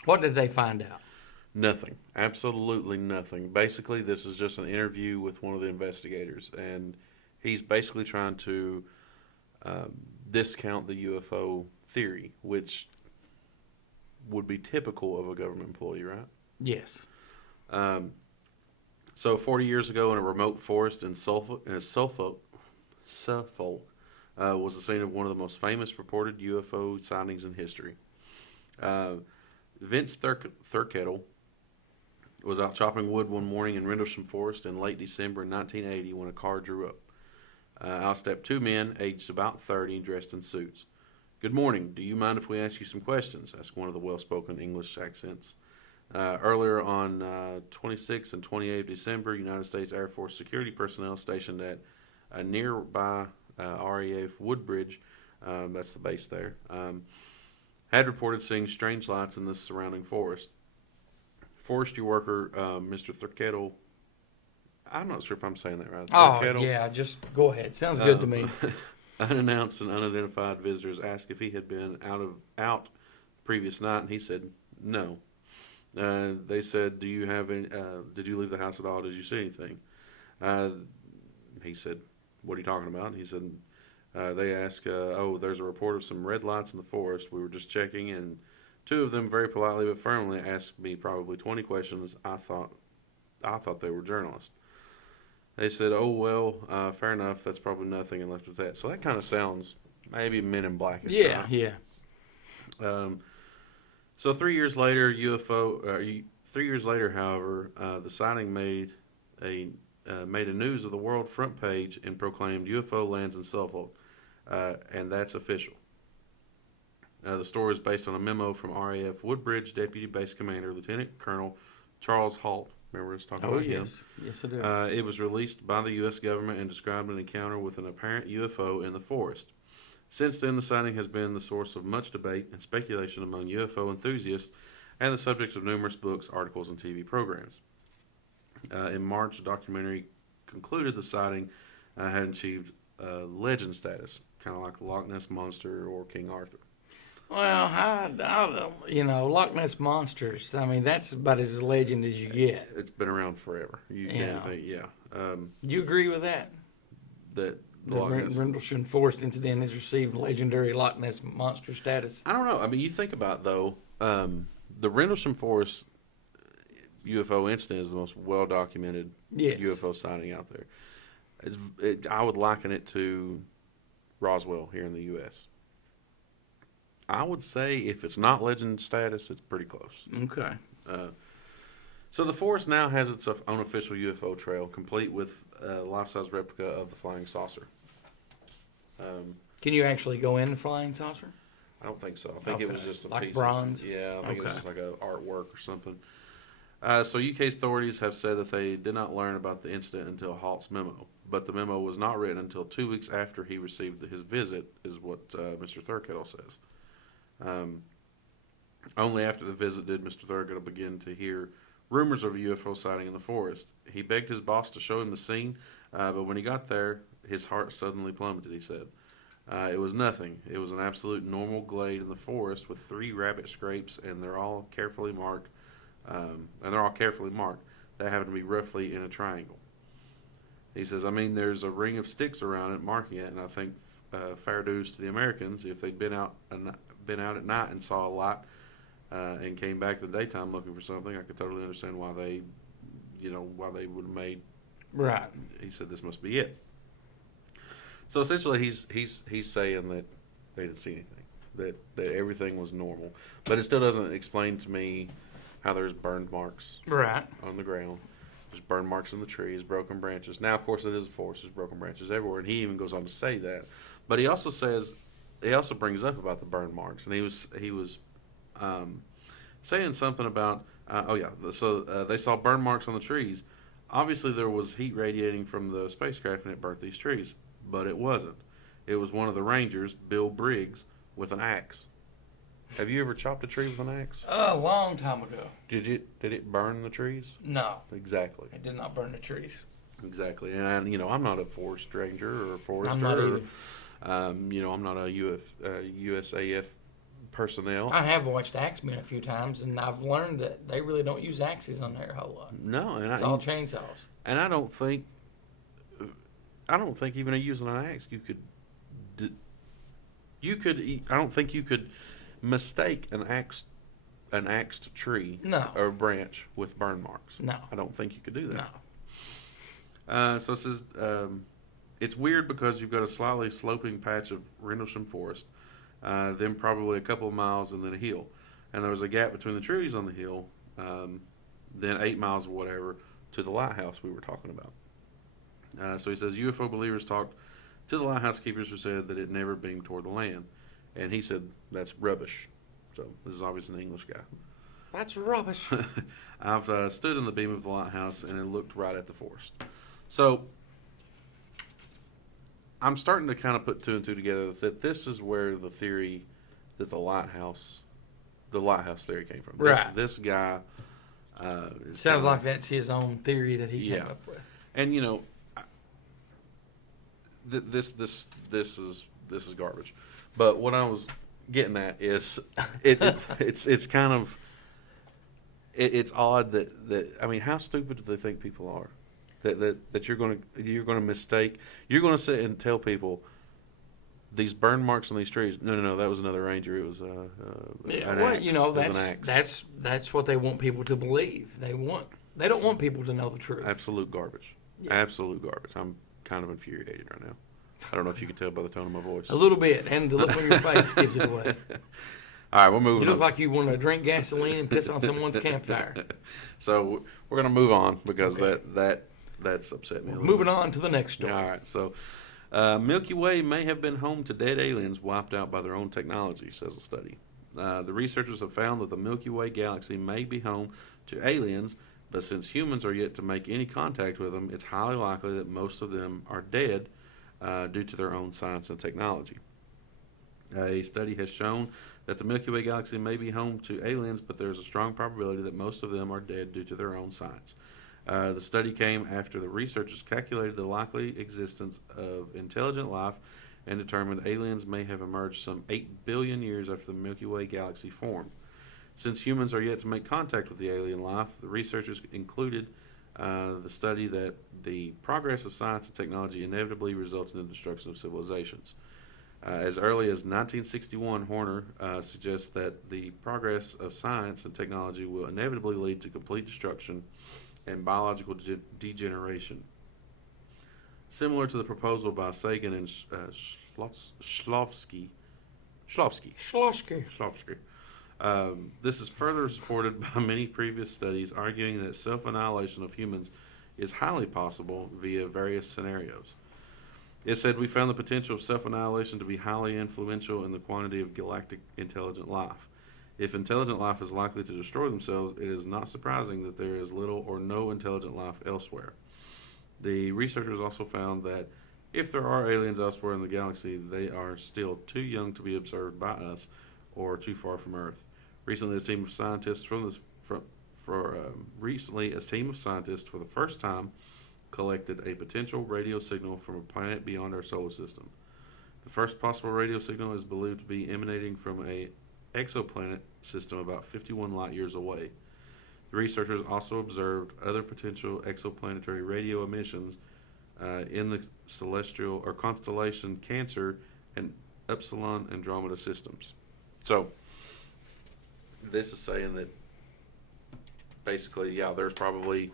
What did they find out? Nothing. Absolutely nothing. Basically, this is just an interview with one of the investigators, and he's basically trying to discount the UFO theory, which would be typical of a government employee, right? Yes. So 40 years ago in a remote forest in Suffolk was the scene of one of the most famous reported UFO sightings in history. Vince Thurkettle was out chopping wood one morning in Rendlesham Forest in late December 1980 when a car drew up. Out stepped two men, aged about 30, dressed in suits. "Good morning. Do you mind if we ask you some questions?" asked one of the well-spoken English accents. Earlier on 26 and 28 of December, United States Air Force security personnel stationed at a nearby RAF Woodbridge, that's the base there, had reported seeing strange lights in the surrounding forest. Forestry worker Mr. Thurkettle, I'm not sure if I'm saying that right. Oh, yeah, just go ahead. Sounds good to me. Unannounced and unidentified visitors asked if he had been out previous night, and he said no. They said, "Do you have any? Did you leave the house at all? Did you see anything?" He said, "What are you talking about?" And he said, "They asked, oh, there's a report of some red lights in the forest. We were just checking, and two of them very politely but firmly asked me probably 20 questions. I thought they were journalists." They said, "Oh, well, fair enough. That's probably nothing," and left it at that. So that kind of sounds maybe Men in Black. Yeah, yeah. So 3 years later, 3 years later, however, the sighting made a news of the world front page and proclaimed UFO lands in Suffolk, and that's official. The story is based on a memo from RAF Woodbridge Deputy Base Commander Lieutenant Colonel Charles Halt. Remember us talking about him? Yes. Yes, I do. It was released by the U.S. government and described an encounter with an apparent UFO in the forest. Since then, the sighting has been the source of much debate and speculation among UFO enthusiasts and the subject of numerous books, articles, and TV programs. In March, a documentary concluded the sighting had achieved legend status, kind of like the Loch Ness Monster or King Arthur. Well, Loch Ness Monsters, I mean, that's about as legend as you get. It's been around forever. You can't think, You agree with that? that The Loch Ness. Rendlesham Forest incident has received legendary Loch Ness Monster status. I don't know. I mean, you think about, though, the Rendlesham Forest UFO incident is the most well-documented Yes. UFO sighting out there. I would liken it to Roswell here in the U.S. I would say if it's not legend status, it's pretty close. Okay. So the forest now has its own official UFO trail, complete with a life-size replica of the flying saucer. Can you actually go in the flying saucer? I don't think so. I think it was Okay. just a Like piece bronze? Yeah, I think it was Okay. just like a artwork or something. So UK authorities have said that they did not learn about the incident until Halt's memo, but the memo was not written until 2 weeks after he received his visit, is what Mr. Thurkettle says. Only after the visit did Mr. Thurkettle begin to hear rumors of a UFO sighting in the forest. He begged his boss to show him the scene, but when he got there, his heart suddenly plummeted, he said. It was nothing. It was an absolute normal glade in the forest with 3 rabbit scrapes, and they're all carefully marked. They happen to be roughly in a triangle. He says, I mean, there's a ring of sticks around it marking it, and I think fair dues to the Americans. If they'd been out at night and saw a light and came back in the daytime looking for something, I could totally understand why they would have made. Right. He said this must be it. So essentially, he's saying that they didn't see anything. that everything was normal. But it still doesn't explain to me how there's burned marks Right. on the ground. There's burn marks in the trees, broken branches. Now, of course, it is a forest. There's broken branches everywhere, and he even goes on to say that. But he also brings up about the burn marks, and he was saying something about they saw burn marks on the trees. Obviously, there was heat radiating from the spacecraft, and it burnt these trees, but it wasn't. It was one of the rangers, Bill Briggs, with an axe. Have you ever chopped a tree with an axe? A long time ago. Did it burn the trees? No, Exactly. it did not burn the trees. Exactly. And I'm not a forest ranger or a forester. I'm not either. I'm not a USAF personnel. I have watched Axemen a few times, and I've learned that they really don't use axes on there a whole lot. No, and It's all chainsaws. And I don't think even using an axe you could. I don't think you could mistake an axed tree No. or branch with burn marks. No. I don't think you could do that. No. So it says it's weird because you've got a slightly sloping patch of Rendlesham Forest, then probably a couple of miles and then a hill. And there was a gap between the trees on the hill, then 8 miles or whatever to the lighthouse we were talking about. So he says UFO believers talked to the lighthouse keepers who said that it never beamed toward the land. And he said that's rubbish. So this is obviously an English guy. That's rubbish. I've stood in the beam of the lighthouse and it looked right at the forest. So I'm starting to kind of put two and two together that this is where the theory that the lighthouse theory came from. Right. This guy Sounds like that's his own theory that he came up with. And this is garbage. But what I was getting at is it's kind of it's odd that I mean, how stupid do they think people are? That you're going to mistake. You're going to sit and tell people these burn marks on these trees. No, that was another ranger. It was an axe. It was an axe. That's what they want people to believe. They don't want people to know the truth. Absolute garbage. Yeah. Absolute garbage. I'm kind of infuriated right now. I don't know if you can tell by the tone of my voice. A little bit, and the look on your face gives it away. All right, we're moving on. You look like you want to drink gasoline and piss on someone's campfire. So we're going to move on because that's upset me. Moving on to the next story. All right, so Milky Way may have been home to dead aliens wiped out by their own technology, says the study. The researchers have found that the Milky Way galaxy may be home to aliens, but since humans are yet to make any contact with them, it's highly likely that most of them are dead due to their own science and technology. A study has shown that the Milky Way galaxy may be home to aliens, but there's a strong probability that most of them are dead due to their own science. The study came after the researchers calculated the likely existence of intelligent life and determined aliens may have emerged some 8 billion years after the Milky Way galaxy formed. Since humans are yet to make contact with the alien life, the researchers included the study that the progress of science and technology inevitably results in the destruction of civilizations. As early as 1961, Horner suggests that the progress of science and technology will inevitably lead to complete destruction and biological degeneration. Similar to the proposal by Sagan and Shklovsky. This is further supported by many previous studies arguing that self-annihilation of humans is highly possible via various scenarios. It said, we found the potential of self-annihilation to be highly influential in the quantity of galactic intelligent life. If intelligent life is likely to destroy themselves, it is not surprising that there is little or no intelligent life elsewhere. The researchers also found that if there are aliens elsewhere in the galaxy, they are still too young to be observed by us or too far from Earth. Recently, a team of scientists for the first time collected a potential radio signal from a planet beyond our solar system. The first possible radio signal is believed to be emanating from a exoplanet system about 51 light years away. The researchers also observed other potential exoplanetary radio emissions in the celestial or constellation Cancer and Upsilon Andromeda systems. So, this is saying that basically, there's probably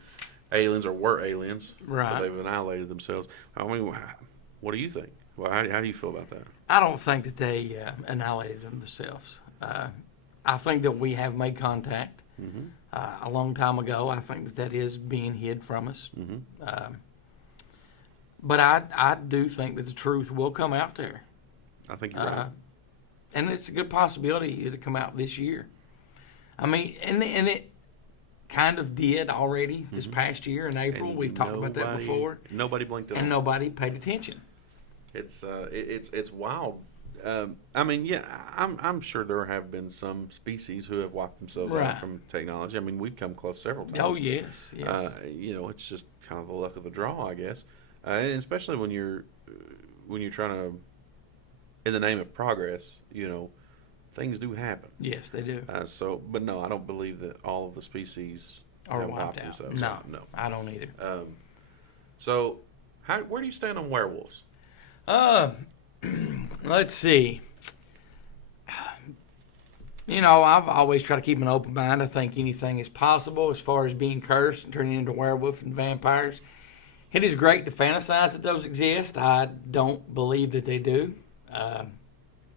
aliens or were aliens. Right. But they've annihilated themselves. I mean, what do you think? Well, how do you feel about that? I don't think that they annihilated them themselves. I think that we have made contact a long time ago. I think that is being hid from us. But I do think that the truth will come out there. I think you're right. And it's a good possibility it'll come out this year. I mean, and it kind of did already this past year in April. And We've talked about that before. Nobody blinked an eye. And nobody paid attention. It's wild. I mean, yeah, I'm sure there have been some species who have wiped themselves Right. out from technology. I mean, we've come close several times. Oh, yes, yes. It's just kind of the luck of the draw, I guess. And especially when you're trying to, in the name of progress, things do happen. Yes, they do. But no, I don't believe that all of the species Or have wiped out. themselves No, out. No. I don't either. So, where do you stand on werewolves? Let's see. I've always tried to keep an open mind. I think anything is possible as far as being cursed and turning into werewolf and vampires. It is great to fantasize that those exist. I don't believe that they do,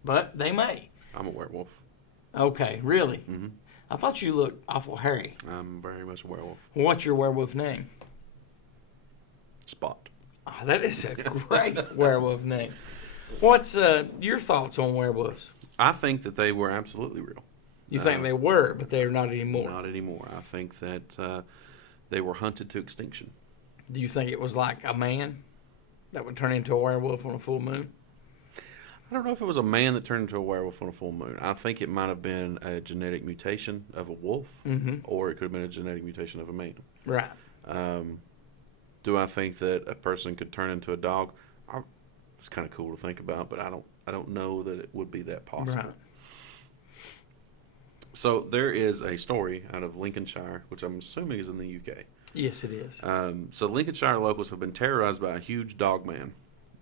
but they may. I'm a werewolf. Okay, really? Mm-hmm. I thought you looked awful hairy. I'm very much a werewolf. What's your werewolf name? Spot. Oh, that is a great werewolf name. What's your thoughts on werewolves? I think that they were absolutely real. You think they were, but they're not anymore. Not anymore. I think that they were hunted to extinction. Do you think it was like a man that would turn into a werewolf on a full moon? I don't know if it was a man that turned into a werewolf on a full moon. I think it might have been a genetic mutation of a wolf, or it could have been a genetic mutation of a man. Right. Do I think that a person could turn into a dog? It's kind of cool to think about, but I don't know that it would be that possible. Right. So there is a story out of Lincolnshire, which I'm assuming is in the UK. Yes, it is. So Lincolnshire locals have been terrorized by a huge dog man.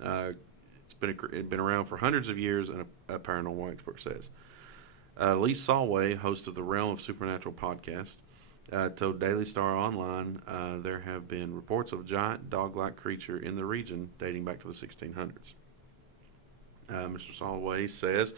It's been around for hundreds of years, and a paranormal expert says. Lee Solway, host of the Realm of Supernatural podcast, told Daily Star Online there have been reports of a giant dog-like creature in the region dating back to the 1600s. Mr. Solway says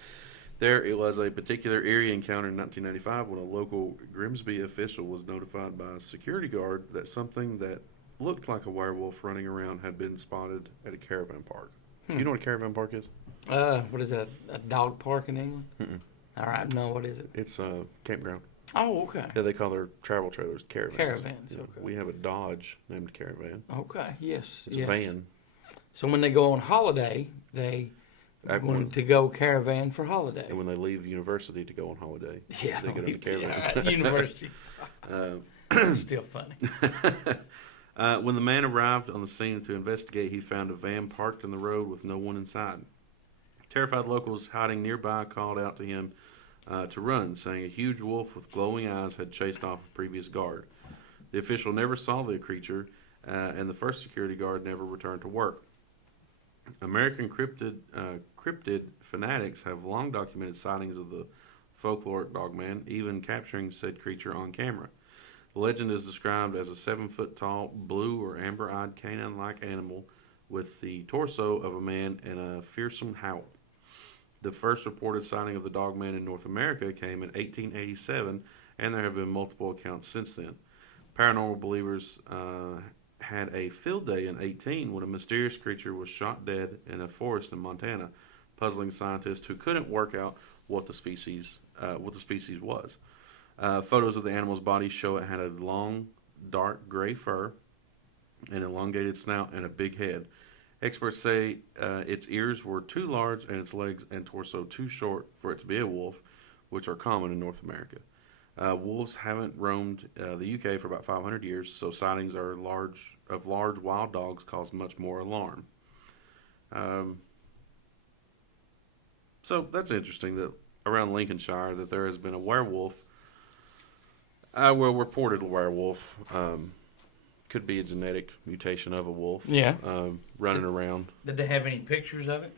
it was a particular eerie encounter in 1995 when a local Grimsby official was notified by a security guard that something that looked like a werewolf running around had been spotted at a caravan park. You know what a caravan park is? What is it, a dog park in England? All right, no, what is it? It's a campground. Oh, okay. Yeah, they call their travel trailers caravans. Caravans, Yeah, okay. We have a Dodge named Caravan. Okay, yes. It's yes. a van. So when they go on holiday, they going to go caravan for holiday. And when they leave university to go on holiday, Yeah, they get on the caravan. yeah, university. Still funny. When the man arrived on the scene to investigate, he found a van parked in the road with no one inside. Terrified locals hiding nearby called out to him to run, saying a huge wolf with glowing eyes had chased off a previous guard. The official never saw the creature, and the first security guard never returned to work. American cryptid fanatics have long documented sightings of the folkloric dogman, even capturing said creature on camera. The legend is described as a 7-foot-tall, blue or amber-eyed canine-like animal with the torso of a man and a fearsome howl. The first reported sighting of the dogman in North America came in 1887, and there have been multiple accounts since then. Paranormal believers had a field day in 18 when a mysterious creature was shot dead in a forest in Montana, puzzling scientists who couldn't work out what the species was. Photos of the animal's body show it had a long, dark gray fur, an elongated snout, and a big head. Experts say its ears were too large and its legs and torso too short for it to be a wolf, which are common in North America. Wolves haven't roamed the UK for about 500 years, so sightings of large wild dogs cause much more alarm. So that's interesting that around Lincolnshire that there has been a werewolf. Reported werewolf. Could be a genetic mutation of a wolf. Yeah. Running around. Did they have any pictures of it?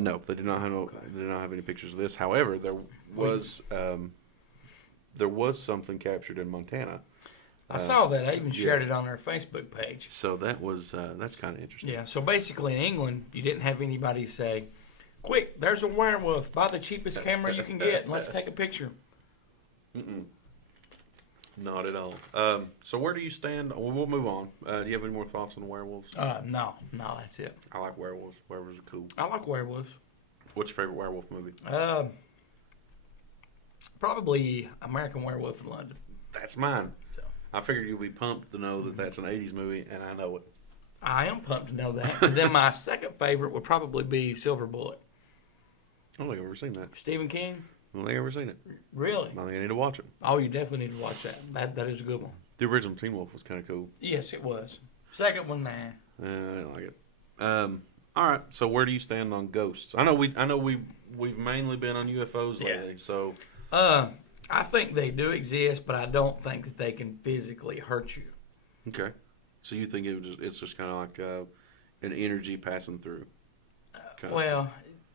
No, they did not have any pictures of this. However, there was something captured in Montana I saw that. I even shared it on our Facebook page. So that was that's kind of interesting. Yeah, so basically in England, you didn't have anybody say, quick, there's a werewolf. Buy the cheapest camera you can get and let's take a picture. Not at all. So where do you stand? Well, we'll move on. Do you have any more thoughts on werewolves? No, that's it. I like werewolves. Werewolves are cool. I like werewolves. What's your favorite werewolf movie? Probably American Werewolf in London. That's mine. So I figured you'd be pumped to know that that's an 80s movie, and I know it. I am pumped to know that. And then my second favorite would probably be Silver Bullet. I don't think I've ever seen that. Stephen King? I don't think I've ever seen it. Really? I think I need to watch it. Oh, you definitely need to watch that. That is a good one. The original Teen Wolf was kind of cool. Yes, it was. Second one, nah. I didn't like it. All right. So where do you stand on ghosts? I know we've mainly been on UFOs lately. So I think they do exist, but I don't think that they can physically hurt you. okay. So you think it's just kind of like an energy passing through? Kinda. Well,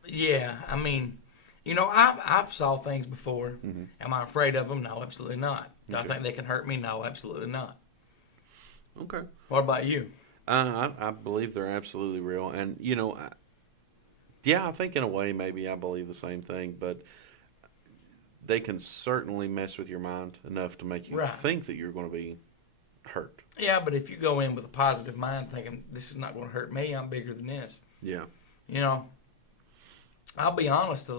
yeah. I mean, I've saw things before. Am I afraid of them? No, absolutely not. Do I think they can hurt me? No, absolutely not. Okay. What about you? I believe they're absolutely real, and I think in a way maybe I believe the same thing, but they can certainly mess with your mind enough to make you Right. think that you're going to be hurt. Yeah, but if you go in with a positive mind thinking, this is not going to hurt me, I'm bigger than this. Yeah. I'll be honest,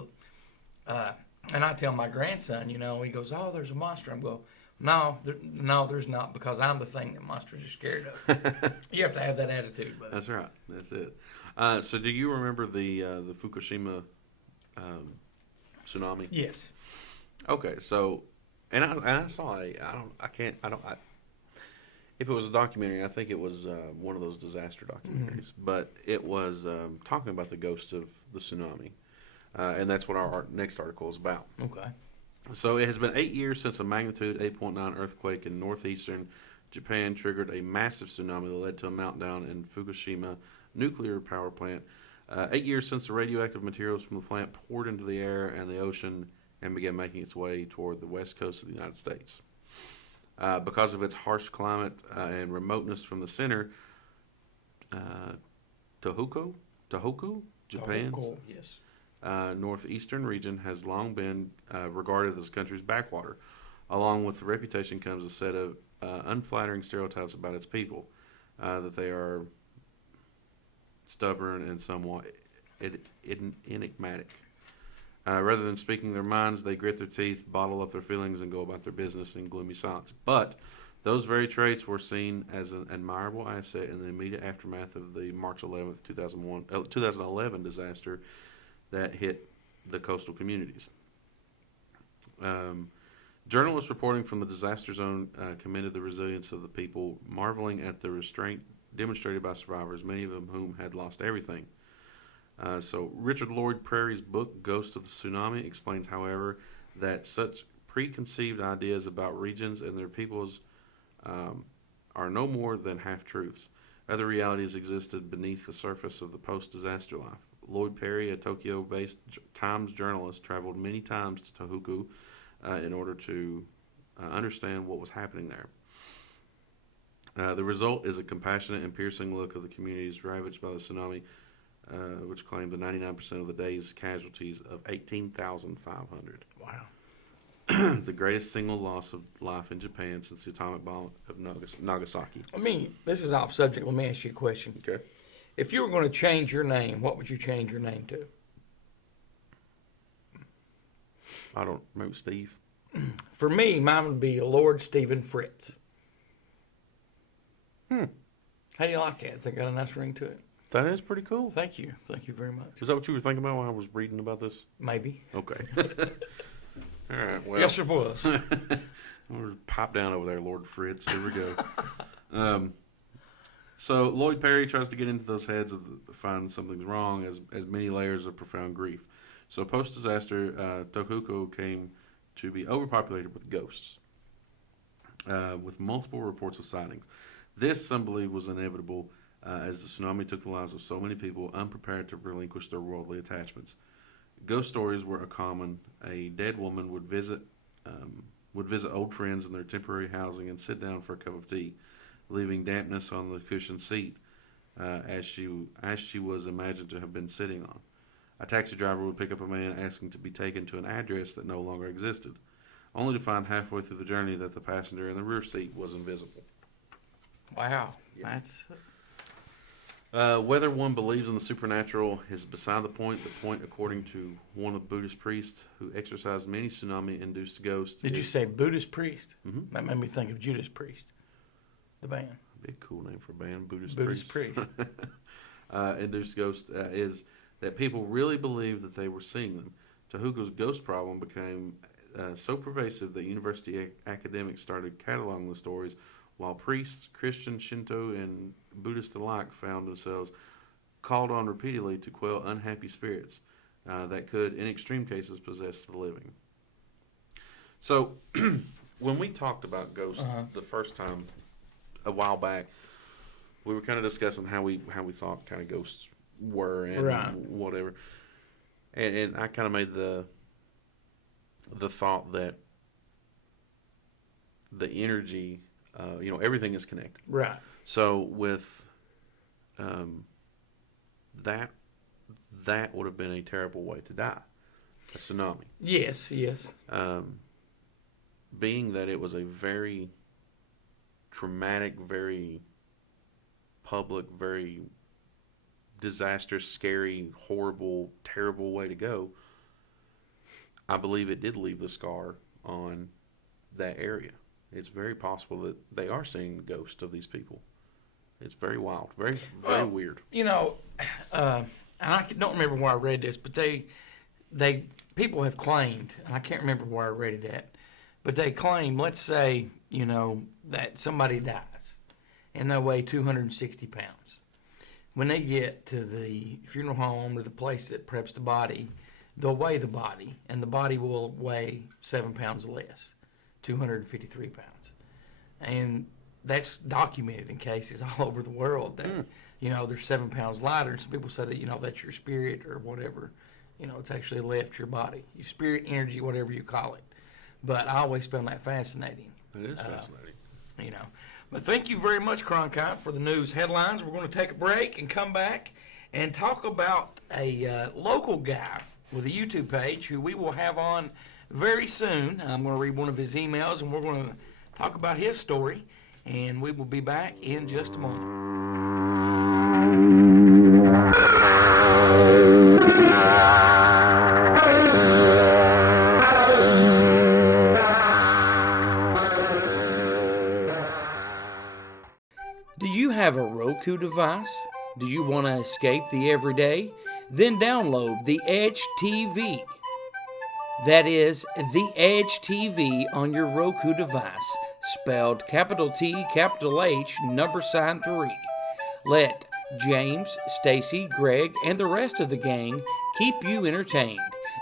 and I tell my grandson, he goes, oh, there's a monster. I'm going, no, there's not, because I'm the thing that monsters are scared of. You have to have that attitude. But That's right. That's it. So do you remember the Fukushima tsunami? yes. Okay, so and I saw if it was a documentary, I think it was one of those disaster documentaries, but it was talking about the ghosts of the tsunami, and that's what our next article is about. Okay. So it has been 8 years since a magnitude 8.9 earthquake in northeastern Japan triggered a massive tsunami that led to a meltdown in Fukushima nuclear power plant. 8 years since the radioactive materials from the plant poured into the air and the ocean and began making its way toward the west coast of the United States. Because of its harsh climate and remoteness from the center, Tohoku, Japan, Yes. northeastern region has long been regarded as the country's backwater. Along with the reputation comes a set of unflattering stereotypes about its people, that they are stubborn and somewhat enigmatic. Rather than speaking their minds, they grit their teeth, bottle up their feelings, and go about their business in gloomy silence. But those very traits were seen as an admirable asset in the immediate aftermath of the March 11th, 2011 disaster that hit the coastal communities. Journalists reporting from the disaster zone commended the resilience of the people, marveling at the restraint demonstrated by survivors, many of them whom had lost everything. So Richard Lloyd Prairie's book, Ghost of the Tsunami, explains, however, that such preconceived ideas about regions and their peoples are no more than half-truths. Other realities existed beneath the surface of the post-disaster life. Lloyd Perry, a Tokyo-based Times journalist, traveled many times to Tohoku in order to understand what was happening there. The result is a compassionate and piercing look of the communities ravaged by the tsunami, which claimed the 99% of the day's casualties of 18,500. Wow. The greatest single loss of life in Japan since the atomic bomb of Nagasaki. I mean, this is off subject. Let me ask you a question. Okay. If you were going to change your name, what would you change your name to? I don't remember Steve. For me, mine would be Lord Stephen Fritz. How do you like that? Has it got a nice ring to it? That is pretty cool. Thank you. Thank you very much. Is that what you were thinking about when I was reading about this? Maybe. Okay. All right. Well, Yes, it was. we'll pop down over there, Lord Fritz. Here we go. So Lloyd Perry tries to get into those heads of find something's wrong as many layers of profound grief. So post-disaster, Tohoku came to be overpopulated with ghosts, with multiple reports of sightings. This, some believe, was inevitable as the tsunami took the lives of so many people unprepared to relinquish their worldly attachments. Ghost stories were common. A dead woman would visit would visit old friends in their temporary housing and sit down for a cup of tea, leaving dampness on the cushioned seat as she was imagined to have been sitting on. A taxi driver would pick up a man asking to be taken to an address that no longer existed, only to find halfway through the journey that the passenger in the rear seat was invisible. Wow. That's Whether one believes in the supernatural is beside the point. The point, according to one of the Buddhist priests who exorcised many tsunami-induced ghosts. Did you say Buddhist priest? Mhm. That made me think of Judas Priest, the band. Be a cool name for a band, Buddhist Buddhist priest. priest. Induced ghosts is that people really believed that they were seeing them. Tahuko's ghost problem became so pervasive that university academics started cataloging the stories, while priests, Christian, Shinto, and Buddhist alike found themselves called on repeatedly to quell unhappy spirits that could, in extreme cases, possess the living. So, when we talked about ghosts the first time a while back, we were kind of discussing how we thought kind of ghosts were and Right. whatever, and I kind of made the thought that the energy, everything is connected. Right. So with that would have been a terrible way to die, a tsunami. Yes, yes. Being that it was a very traumatic, very public, very disastrous, scary, horrible, terrible way to go, I believe it did leave the scar on that area. It's very possible that they are seeing the ghost of these people. It's very wild, very weird. And I don't remember where I read this, but people have claimed, and I can't remember where I read it at, but they claim, let's say, that somebody dies and they weigh 260 pounds. When they get to the funeral home or the place that preps the body, they'll weigh the body, and the body will weigh 7 pounds less, 253 pounds. And that's documented in cases all over the world that, they're 7 pounds lighter. And some people say that, that's your spirit or whatever. It's actually left your body. Your spirit, energy, whatever you call it. But I always found that fascinating. It is fascinating. But thank you very much, Cronkite, for the news headlines. We're going to take a break and come back and talk about a local guy with a YouTube page who we will have on very soon. I'm going to read one of his emails, and we're going to talk about his story, and we will be back in just a moment. Do you have a Roku device? Do you want to escape the everyday? Then download the Edge TV. That is the Edge TV on your Roku device, spelled capital T, capital H, #3. Let James, Stacy, Greg, and the rest of the gang keep you entertained.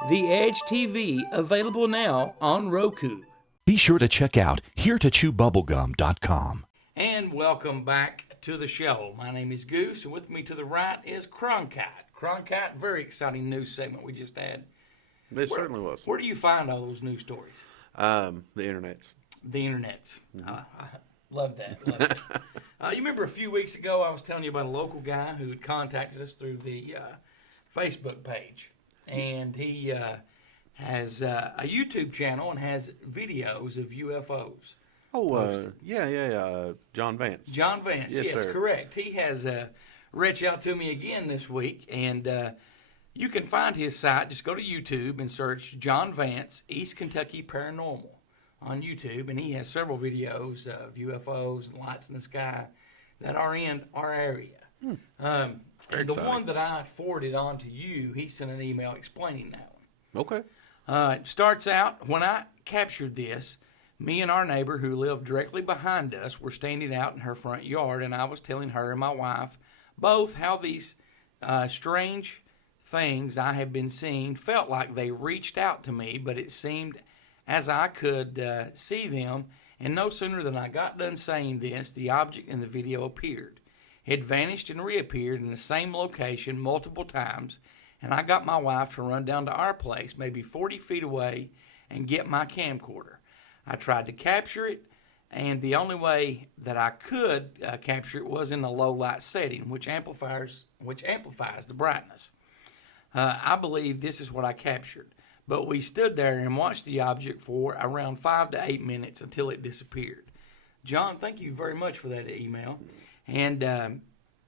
The Edge TV, available now on Roku. Be sure to check out HereToChewBubblegum.com. And welcome back to the show. My name is Goose, and with me to the right is Cronkite. Cronkite, very exciting news segment we just had. It certainly was. Where do you find all those news stories? The internets. The internets. I love that. Love it. You remember a few weeks ago I was telling you about a local guy who had contacted us through the Facebook page. And he has a YouTube channel and has videos of UFOs. Oh, yeah. John Vance. John Vance, yes, sir. correct. He has reached out to me again this week, and you can find his site. Just go to YouTube and search John Vance, East Kentucky Paranormal on YouTube, and he has several videos of UFOs and lights in the sky that are in our area. And the exciting. one that I forwarded on to you, he sent an email explaining that one. Okay. It starts out, when I captured this, me and our neighbor who lived directly behind us were standing out in her front yard, and I was telling her and my wife both how these strange things I had been seeing felt like they reached out to me, but it seemed as I could see them, and no sooner than I got done saying this, the object in the video appeared. It vanished and reappeared in the same location multiple times, and I got my wife to run down to our place, maybe 40 feet away, and get my camcorder. I tried to capture it, and the only way that I could capture it was in a low light setting, which amplifies the brightness. I believe this is what I captured, but we stood there and watched the object for around 5 to 8 minutes until it disappeared. John, thank you very much for that email, and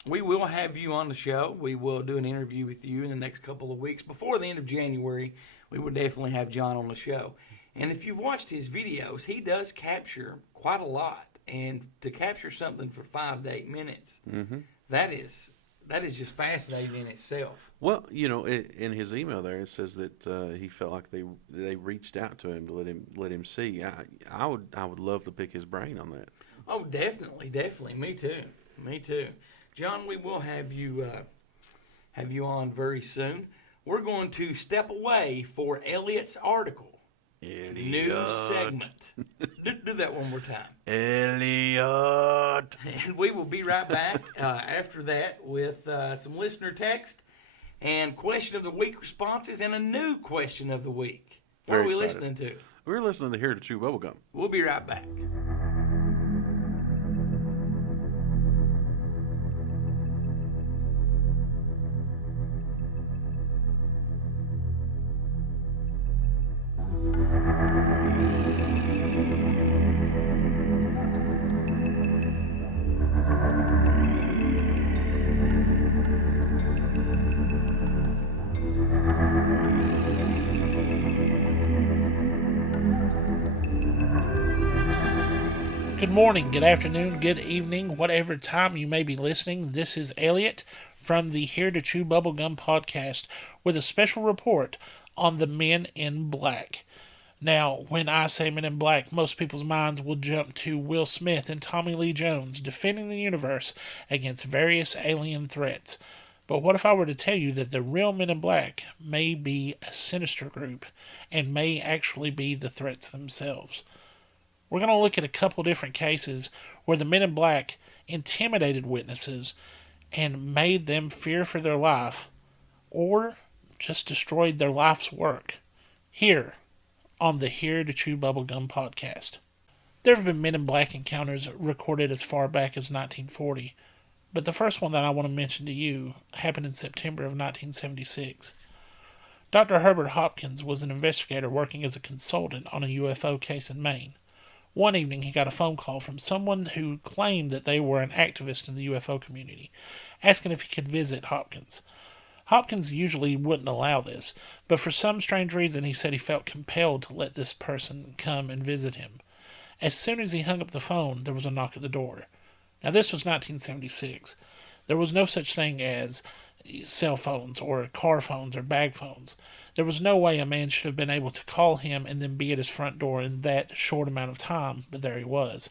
we will have you on the show. We will do an interview with you in the next couple of weeks. Before the end of January, we will definitely have John on the show. And if you've watched his videos, he does capture quite a lot. And to capture something for 5 to 8 minutes, that is just fascinating in itself. Well, in his email there, it says that he felt like they reached out to him to let him see. I would love to pick his brain on that. Oh, definitely. Me too. John, we will have you on very soon. We're going to step away for Elliot's article. New segment. Do that one more time. Elliot. And we will be right back after that with some listener text and question of the week responses and a new question of the week. What Very are we excited. listening to? We're listening to Here to Chew Bubblegum. We'll be right back. Good morning, good afternoon, good evening, whatever time you may be listening. This is Elliot from the Here to Chew Bubblegum podcast with a special report on the Men in Black. Now, when I say Men in Black, most people's minds will jump to Will Smith and Tommy Lee Jones defending the universe against various alien threats. But what if I were to tell you that the real Men in Black may be a sinister group and may actually be the threats themselves? We're going to look at a couple different cases where the Men in Black intimidated witnesses and made them fear for their life or just destroyed their life's work here on the Here to Chew Bubblegum podcast. There have been Men in Black encounters recorded as far back as 1940, but the first one that I want to mention to you happened in September of 1976. Dr. Herbert Hopkins was an investigator working as a consultant on a UFO case in Maine. One evening, he got a phone call from someone who claimed that they were an activist in the UFO community, asking if he could visit Hopkins. Hopkins usually wouldn't allow this, but for some strange reason, he said he felt compelled to let this person come and visit him. As soon as he hung up the phone, there was a knock at the door. Now, this was 1976. There was no such thing as cell phones or car phones or bag phones. There was no way a man should have been able to call him and then be at his front door in that short amount of time, but there he was.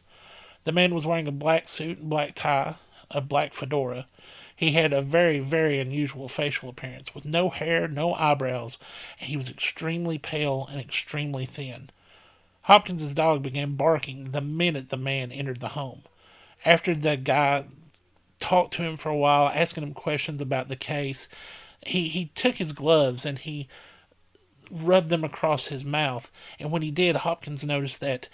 The man was wearing a black suit and black tie, a black fedora. He had a very, very unusual facial appearance with no hair, no eyebrows, and he was extremely pale and extremely thin. Hopkins's dog began barking the minute the man entered the home. After the guy talked to him for a while, asking him questions about the case, he took his gloves and he rubbed them across his mouth, and when he did, Hopkins noticed that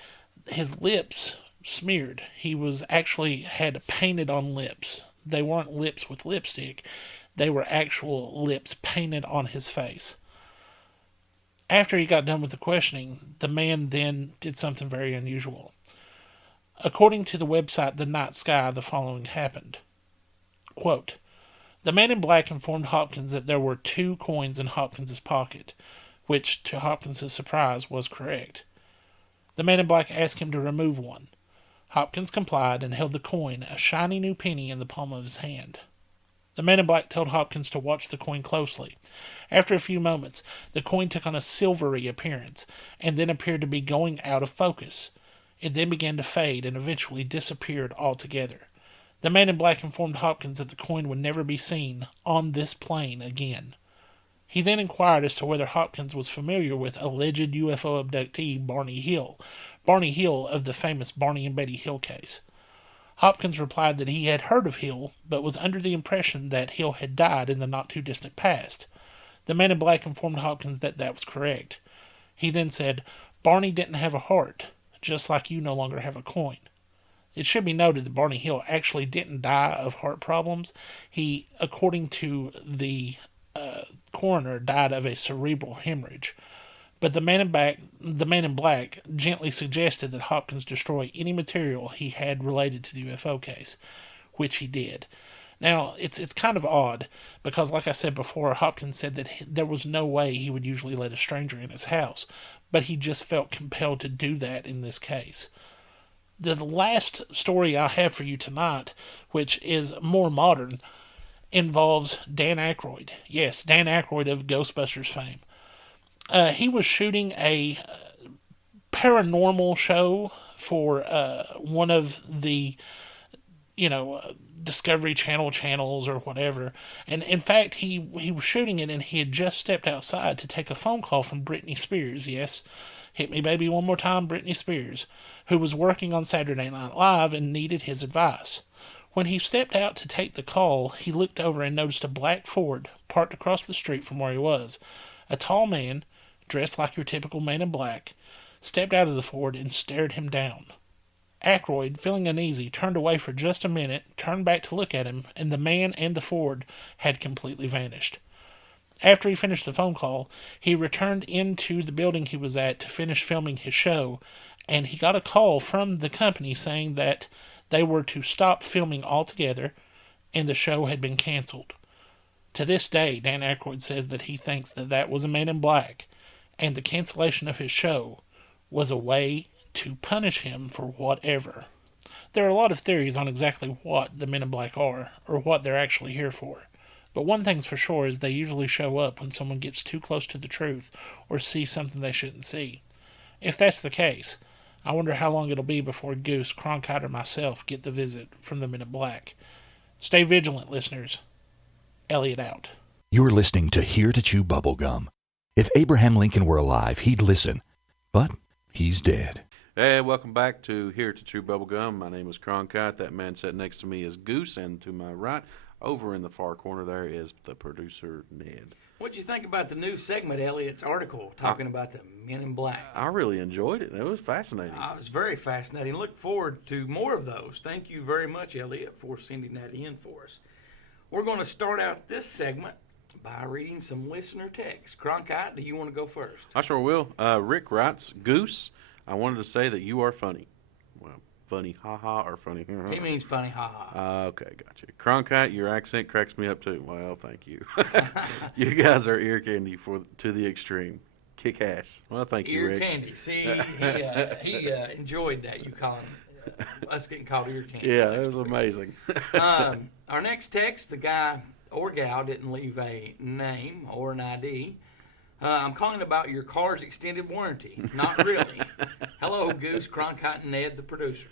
his lips smeared. He was actually had painted on lips. They weren't lips with lipstick. They were actual lips painted on his face. After he got done with the questioning, the man then did something very unusual. According to the website The Night Sky, the following happened. Quote, "The man in black informed Hopkins that there were 2 coins in Hopkins's pocket, which, to Hopkins's surprise, was correct. The man in black asked him to remove one. Hopkins complied and held the coin, a shiny new penny, in the palm of his hand. The man in black told Hopkins to watch the coin closely. After a few moments, the coin took on a silvery appearance, and then appeared to be going out of focus. It then began to fade and eventually disappeared altogether. The man in black informed Hopkins that the coin would never be seen on this plane again. He then inquired as to whether Hopkins was familiar with alleged UFO abductee Barney Hill of the famous Barney and Betty Hill case. Hopkins replied that he had heard of Hill, but was under the impression that Hill had died in the not-too-distant past. The man in black informed Hopkins that that was correct. He then said, "Barney didn't have a heart, just like you no longer have a coin. It should be noted that Barney Hill actually didn't die of heart problems. He, according to the coroner, died of a cerebral hemorrhage. But the man in black gently suggested that Hopkins destroy any material he had related to the UFO case, which he did. Now, it's kind of odd, because like I said before, Hopkins said that there was no way he would usually let a stranger in his house, but he just felt compelled to do that in this case. The last story I have for you tonight, which is more modern, involves Dan Aykroyd. Yes, Dan Aykroyd of Ghostbusters fame. He was shooting a paranormal show for one of the, Discovery Channel channels or whatever. And in fact, he was shooting it, and he had just stepped outside to take a phone call from Britney Spears. Yes, hit me baby one more time, Britney Spears, who was working on Saturday Night Live and needed his advice. When he stepped out to take the call, he looked over and noticed a black Ford parked across the street from where he was. A tall man, dressed like your typical man in black, stepped out of the Ford and stared him down. Aykroyd, feeling uneasy, turned away for just a minute, turned back to look at him, and the man and the Ford had completely vanished. After he finished the phone call, he returned into the building he was at to finish filming his show, and he got a call from the company saying that they were to stop filming altogether, and the show had been canceled. To this day, Dan Aykroyd says that he thinks that was a man in black, and the cancellation of his show was a way to punish him for whatever. There are a lot of theories on exactly what the men in black are, or what they're actually here for. But one thing's for sure is they usually show up when someone gets too close to the truth or sees something they shouldn't see. If that's the case, I wonder how long it'll be before Goose, Cronkite, or myself get the visit from the men in black. Stay vigilant, listeners. Elliot out. You're listening to Here to Chew Bubblegum. If Abraham Lincoln were alive, he'd listen. But he's dead. Hey, welcome back to Here to Chew Bubblegum. My name is Cronkite. That man sitting next to me is Goose, and to my right, over in the far corner there, is the producer, Ned. What'd you think about the new segment, Elliot's article, talking about the Men in Black? I really enjoyed it. It was fascinating. It was very fascinating. Look forward to more of those. Thank you very much, Elliot, for sending that in for us. We're going to start out this segment by reading some listener text. Cronkite, do you want to go first? I sure will. Rick writes, Goose, I wanted to say that you are funny. Well, funny ha-ha or funny? He means funny ha-ha. Okay, gotcha. Cronkite, your accent cracks me up too. Well, thank you. You guys are ear candy to the extreme. Kick ass. Well, thank you, Rick. Ear candy. See, he enjoyed that, you calling us getting called ear candy. Yeah, it was amazing. Our next text, the guy or gal didn't leave a name or an ID. I'm calling about your car's extended warranty. Not really. Hello, Goose, Cronkite, and Ned, the producer.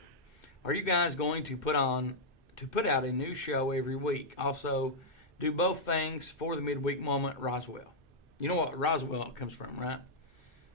Are you guys going to put out a new show every week? Also, do both things for the midweek moment, Roswell. You know what Roswell comes from, right?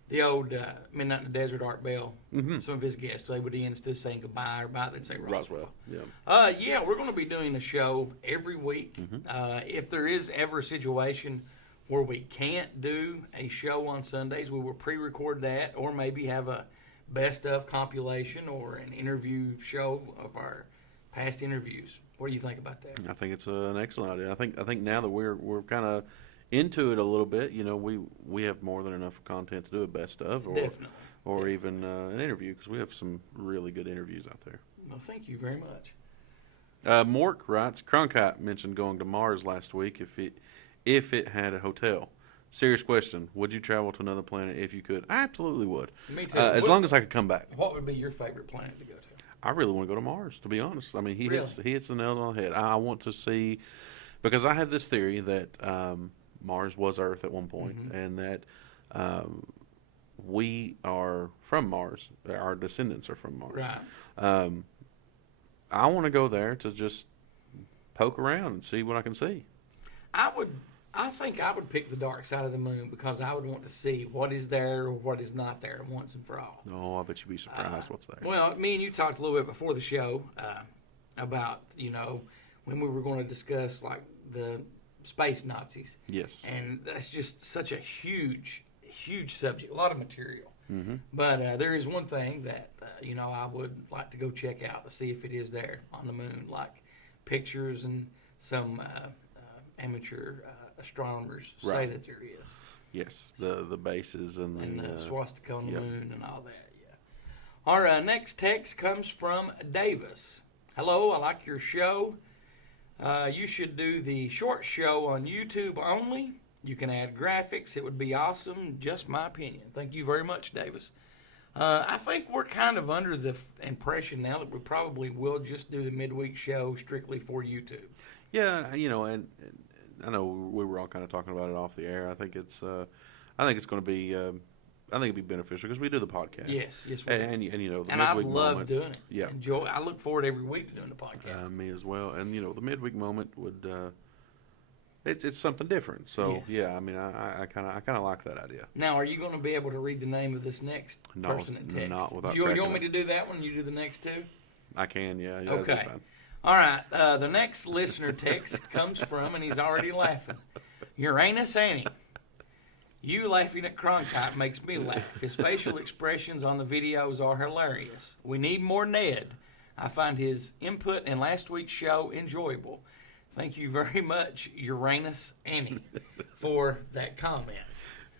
The old Midnight in the Desert, Art Bell. Mm-hmm. Some of his guests, they would end instead of saying goodbye or bye, they'd say Roswell. Yeah, we're going to be doing a show every week. Mm-hmm. If there is ever a situation where we can't do a show on Sundays, we will pre-record that, or maybe have a best of compilation or an interview show of our past interviews. What do you think about that? I think it's an excellent idea. I think now that we're kind of into it a little bit, we have more than enough content to do a best of, or even an interview, because we have some really good interviews out there. Well, thank you very much. Mork writes, Cronkite mentioned going to Mars last week if it had a hotel. Serious question. Would you travel to another planet if you could? I absolutely would. Me too. As long as I could come back. What would be your favorite planet to go to? I really want to go to Mars, to be honest. I mean, he Really? hits the nail on the head. I want to see, because I have this theory that Mars was Earth at one point, Mm-hmm. and that we are from Mars. Our descendants are from Mars. Right. I want to go there to just poke around and see what I can see. I think I would pick the dark side of the moon, because I would want to see what is there or what is not there once and for all. Oh, I bet you'd be surprised what's there. Well, me and you talked a little bit before the show about, when we were going to discuss, like, the space Nazis. Yes. And that's just such a huge, huge subject, a lot of material. But there is one thing that, I would like to go check out to see if it is there on the moon, like pictures and some amateur astronomers say Right. that there is. Yes, the bases and And swastika on the yep. moon and all that, yeah. Our next text comes from Davis. Hello, I like your show. You should do the short show on YouTube only. You can add graphics. It would be awesome. Just my opinion. Thank you very much, Davis. I think we're kind of under the impression now that we probably will just do the midweek show strictly for YouTube. Yeah, and I know we were all kind of talking about it off the air. I think it's going to be. I think it'd be beneficial because we do the podcast. Yes, we do. and the And I midweek love moment, doing it. Yeah, I look forward every week to doing the podcast. me as well. And the midweek moment would. It's something different. So Yes. yeah, I mean, I kind of like that idea. Now, are you going to be able to read the name of this next No, person that texts? not without You want cracking me up. to do that one? You do the next two? I can, yeah. That'd be Okay. fine. All right. The next listener text comes from, and he's already laughing, Uranus Annie. You laughing at Cronkite makes me laugh. His facial expressions on the videos are hilarious. We need more Ned. I find his input in last week's show enjoyable. Thank you very much, Uranus Annie, for that comment.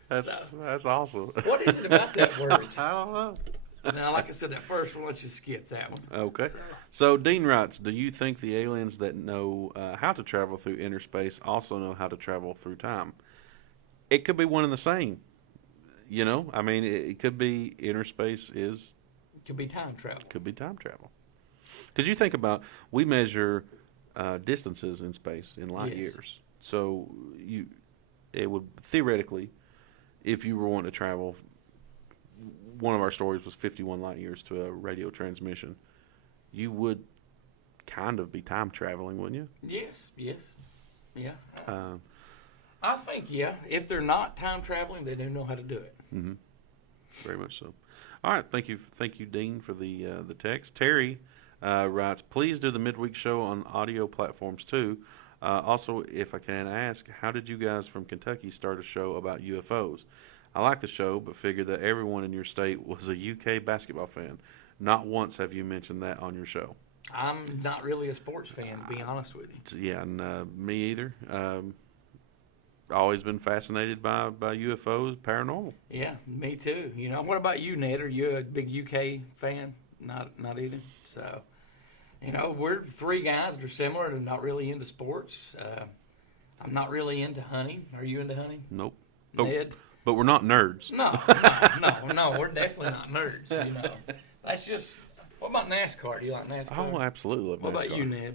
That's awesome. What is it about that word? I don't know. Now, like I said, that first one, let's just skip that one. Okay. So Dean writes, do you think the aliens that know how to travel through inner space also know how to travel through time? It could be one and the same. I mean, it could be inner space is Could be time travel. could be time travel. Because you think about, we measure distances in space in light Yes. years. So it would theoretically, if you were wanting to travel, one of our stories was 51 light years to a radio transmission. You would kind of be time traveling, wouldn't you? Yes. Yeah. I think, yeah. If they're not time traveling, they do know how to do it. Very much so. All right, thank you, Dean, for the text. Terry writes, please do the midweek show on audio platforms too. Also, if I can ask, how did you guys from Kentucky start a show about UFOs? I like the show, but figured that everyone in your state was a UK basketball fan. Not once have you mentioned that on your show. I'm not really a sports fan, to be honest with you. Yeah, and me either. Always been fascinated by UFOs, paranormal. Yeah, me too. What about you, Ned? Are you a big UK fan? Not either. So, we're three guys that are similar and not really into sports. I'm not really into hunting. Are you into hunting? Nope. Ned? But we're not nerds. No, we're definitely not nerds. That's just. What about NASCAR? Do you like NASCAR? Oh, absolutely. Love What about NASCAR. you, Ned?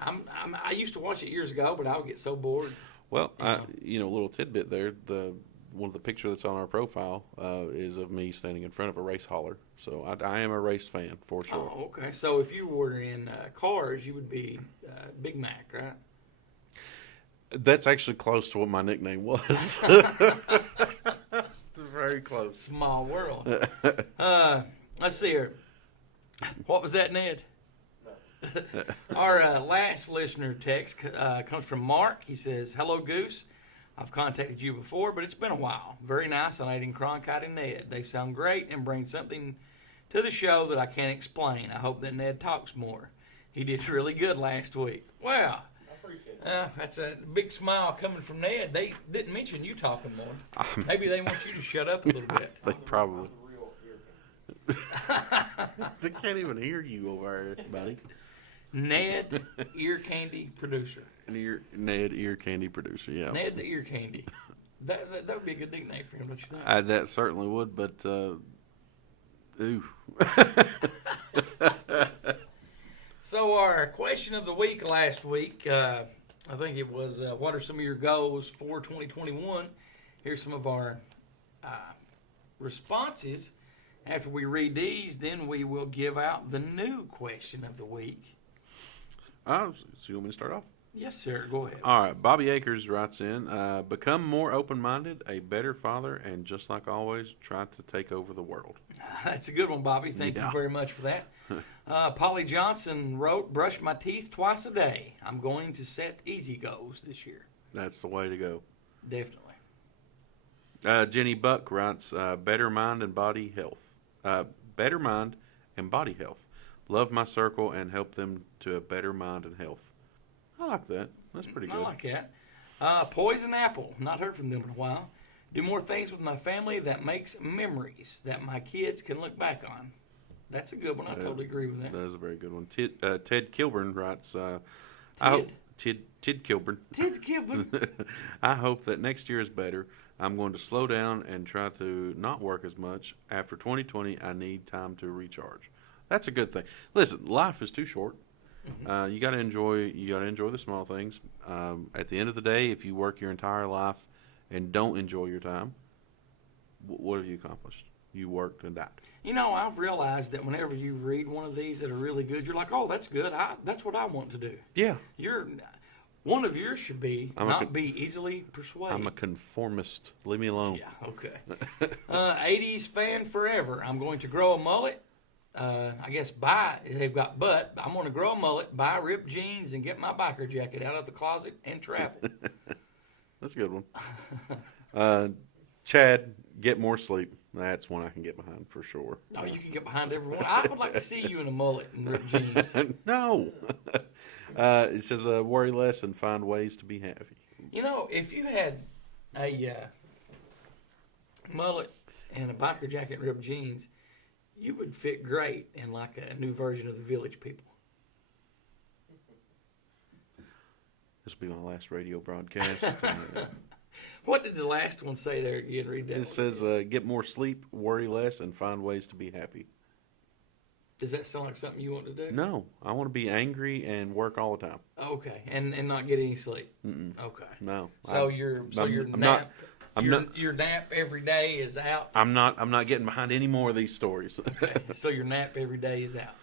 I used to watch it years ago, but I would get so bored. Well, a little tidbit there. One of the picture that's on our profile is of me standing in front of a race hauler. So I am a race fan for sure. Oh, okay. So if you were in cars, you would be Big Mac, right? That's actually close to what my nickname was. Very close. Small world. Let's see here. What was that, Ned? Our last listener text comes from Mark. He says, hello, Goose. I've contacted you before, but it's been a while. Very nice on Aiden Cronkite and Ned. They sound great and bring something to the show that I can't explain. I hope that Ned talks more. He did really good last week. Wow. I appreciate it. That's a big smile coming from Ned. They didn't mention you talking more. Maybe they want you to shut up a little bit. They probably. I'm the real ear They can't even hear you over there, buddy. Ned, ear candy producer. Ned, ear candy producer, yeah. Ned the ear candy. That would be a good nickname for him, don't you think? That certainly would, but ooh. So our question of the week last week, I think it was, what are some of your goals for 2021? Here's some of our responses. After we read these, then we will give out the new question of the week. So you want me to start off? Yes, sir. Go ahead. All right. Bobby Akers writes in, become more open-minded, a better father, and just like always, try to take over the world. That's a good one, Bobby. Thank you very much for that. Polly Johnson wrote, brush my teeth twice a day. I'm going to set easy goals this year. That's the way to go. Definitely. Jenny Buck writes, better mind and body health. Better mind and body health. Love my circle and help them to a better mind and health. I like that. That's pretty good. I like that. Poison Apple. Not heard from them in a while. Do more things with my family that makes memories that my kids can look back on. That's a good one. I totally agree with that. That is a very good one. Ted Kilburn writes, Ted Kilburn. Ted Kilburn. I hope that next year is better. I'm going to slow down and try to not work as much. After 2020, I need time to recharge. That's a good thing. Listen, life is too short. You got to enjoy. You got to enjoy the small things. At the end of the day, if you work your entire life and don't enjoy your time, what have you accomplished? You worked and died. You know, I've realized that whenever you read one of these that are really good, you're like, "Oh, that's good. That's what I want to do." Yeah. One of yours should be not be easily persuaded. I'm a conformist. Leave me alone. Yeah. Okay. 80s fan forever. I'm going to grow a mullet. I guess they've got butt. I'm going to grow a mullet, buy ripped jeans, and get my biker jacket out of the closet and travel. That's a good one. Chad, get more sleep. That's one I can get behind for sure. Oh, you can get behind everyone. I would like to see you in a mullet and ripped jeans. No. It says, worry less and find ways to be happy. You know, if you had a mullet and a biker jacket and ripped jeans, you would fit great in like a new version of the Village People. This will be my last radio broadcast. What did the last one say there again? Read that. It says, get more sleep, worry less, and find ways to be happy. Does that sound like something you want to do? No, I want to be angry and work all the time. Okay, and not get any sleep. Okay. No. Your nap every day is out. I'm not getting behind any more of these stories. Okay. So your nap every day is out.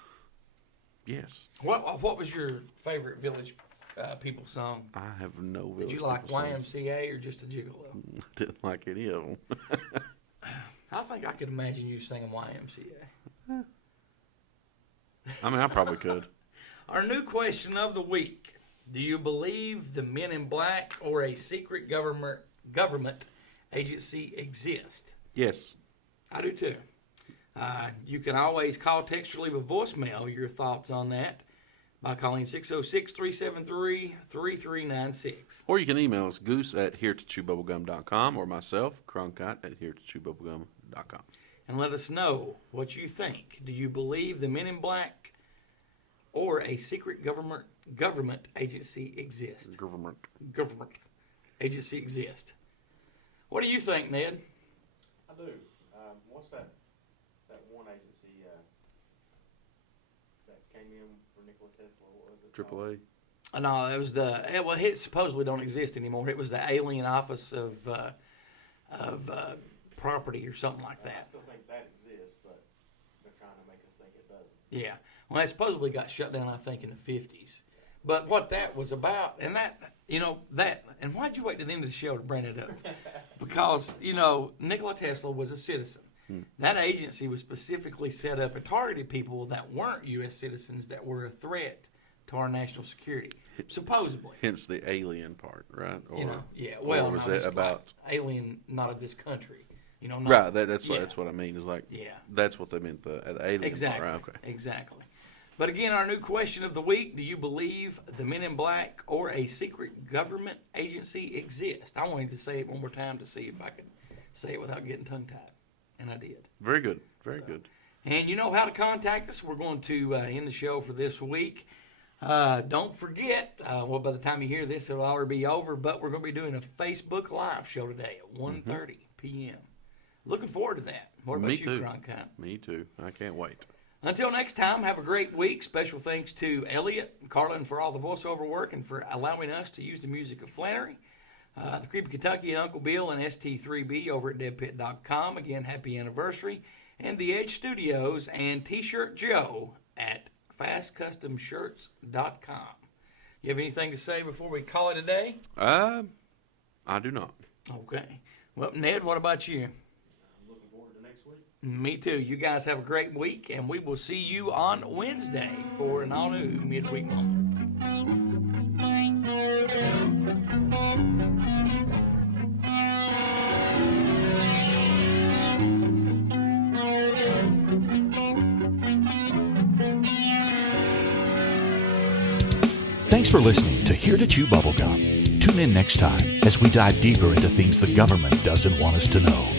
Yes. What was your favorite Village People song? I have no. Did you like YMCA or just a Gigolo? Didn't like any of them. I think I could imagine you singing YMCA. I mean, I probably could. Our new question of the week: do you believe the Men in Black or a secret government agency exist? Yes. I do too. You can always call, text, or leave a voicemail your thoughts on that by calling 606-373-3396. Or you can email us, goose@heretochewbubblegum.com, or myself, cronkite@heretochewbubblegum.com. And let us know what you think. Do you believe the Men in Black or a secret government agency exist? Government agency exist. What do you think, Ned? I do. What's that one agency that came in for Nikola Tesla? What was it? AAA. No, it was it supposedly don't exist anymore. It was the Alien Office of Property or something like that. I still think that exists, but they're trying to make us think it doesn't. Yeah. Well, it supposedly got shut down, I think, in the 50s. But what that was about, and and why'd you wait to the end of the show to bring it up? Because, Nikola Tesla was a citizen. That agency was specifically set up and targeted people that weren't U.S. citizens that were a threat to our national security, supposedly. Hence the alien part, right? Or, yeah. Well, or was it about alien, not of this country? Right. That's what I mean. Is like yeah. That's what they meant the alien exactly. part. Right? Okay. Exactly. But again, our new question of the week: do you believe the Men in Black or a secret government agency exist? I wanted to say it one more time to see if I could say it without getting tongue-tied, and I did. Very good. Very good. And you know how to contact us. We're going to end the show for this week. Don't forget, by the time you hear this, it'll already be over, but we're going to be doing a Facebook Live show today at 1:30 p.m. Looking forward to that. What about you, Cronkite? Me too. I can't wait. Until next time, have a great week. Special thanks to Elliot and Carlin for all the voiceover work and for allowing us to use the music of Flannery. The Creepy Kentucky and Uncle Bill and ST3B over at deadpit.com. Again, happy anniversary. And the Edge Studios and T-Shirt Joe at fastcustomshirts.com. You have anything to say before we call it a day? I do not. Okay. Well, Ned, what about you? I'm looking forward to next week. Me too. You guys have a great week, and we will see you on Wednesday for an all-new Midweek Moment. Thanks for listening to Here to Chew Bubblegum. Tune in next time as we dive deeper into things the government doesn't want us to know.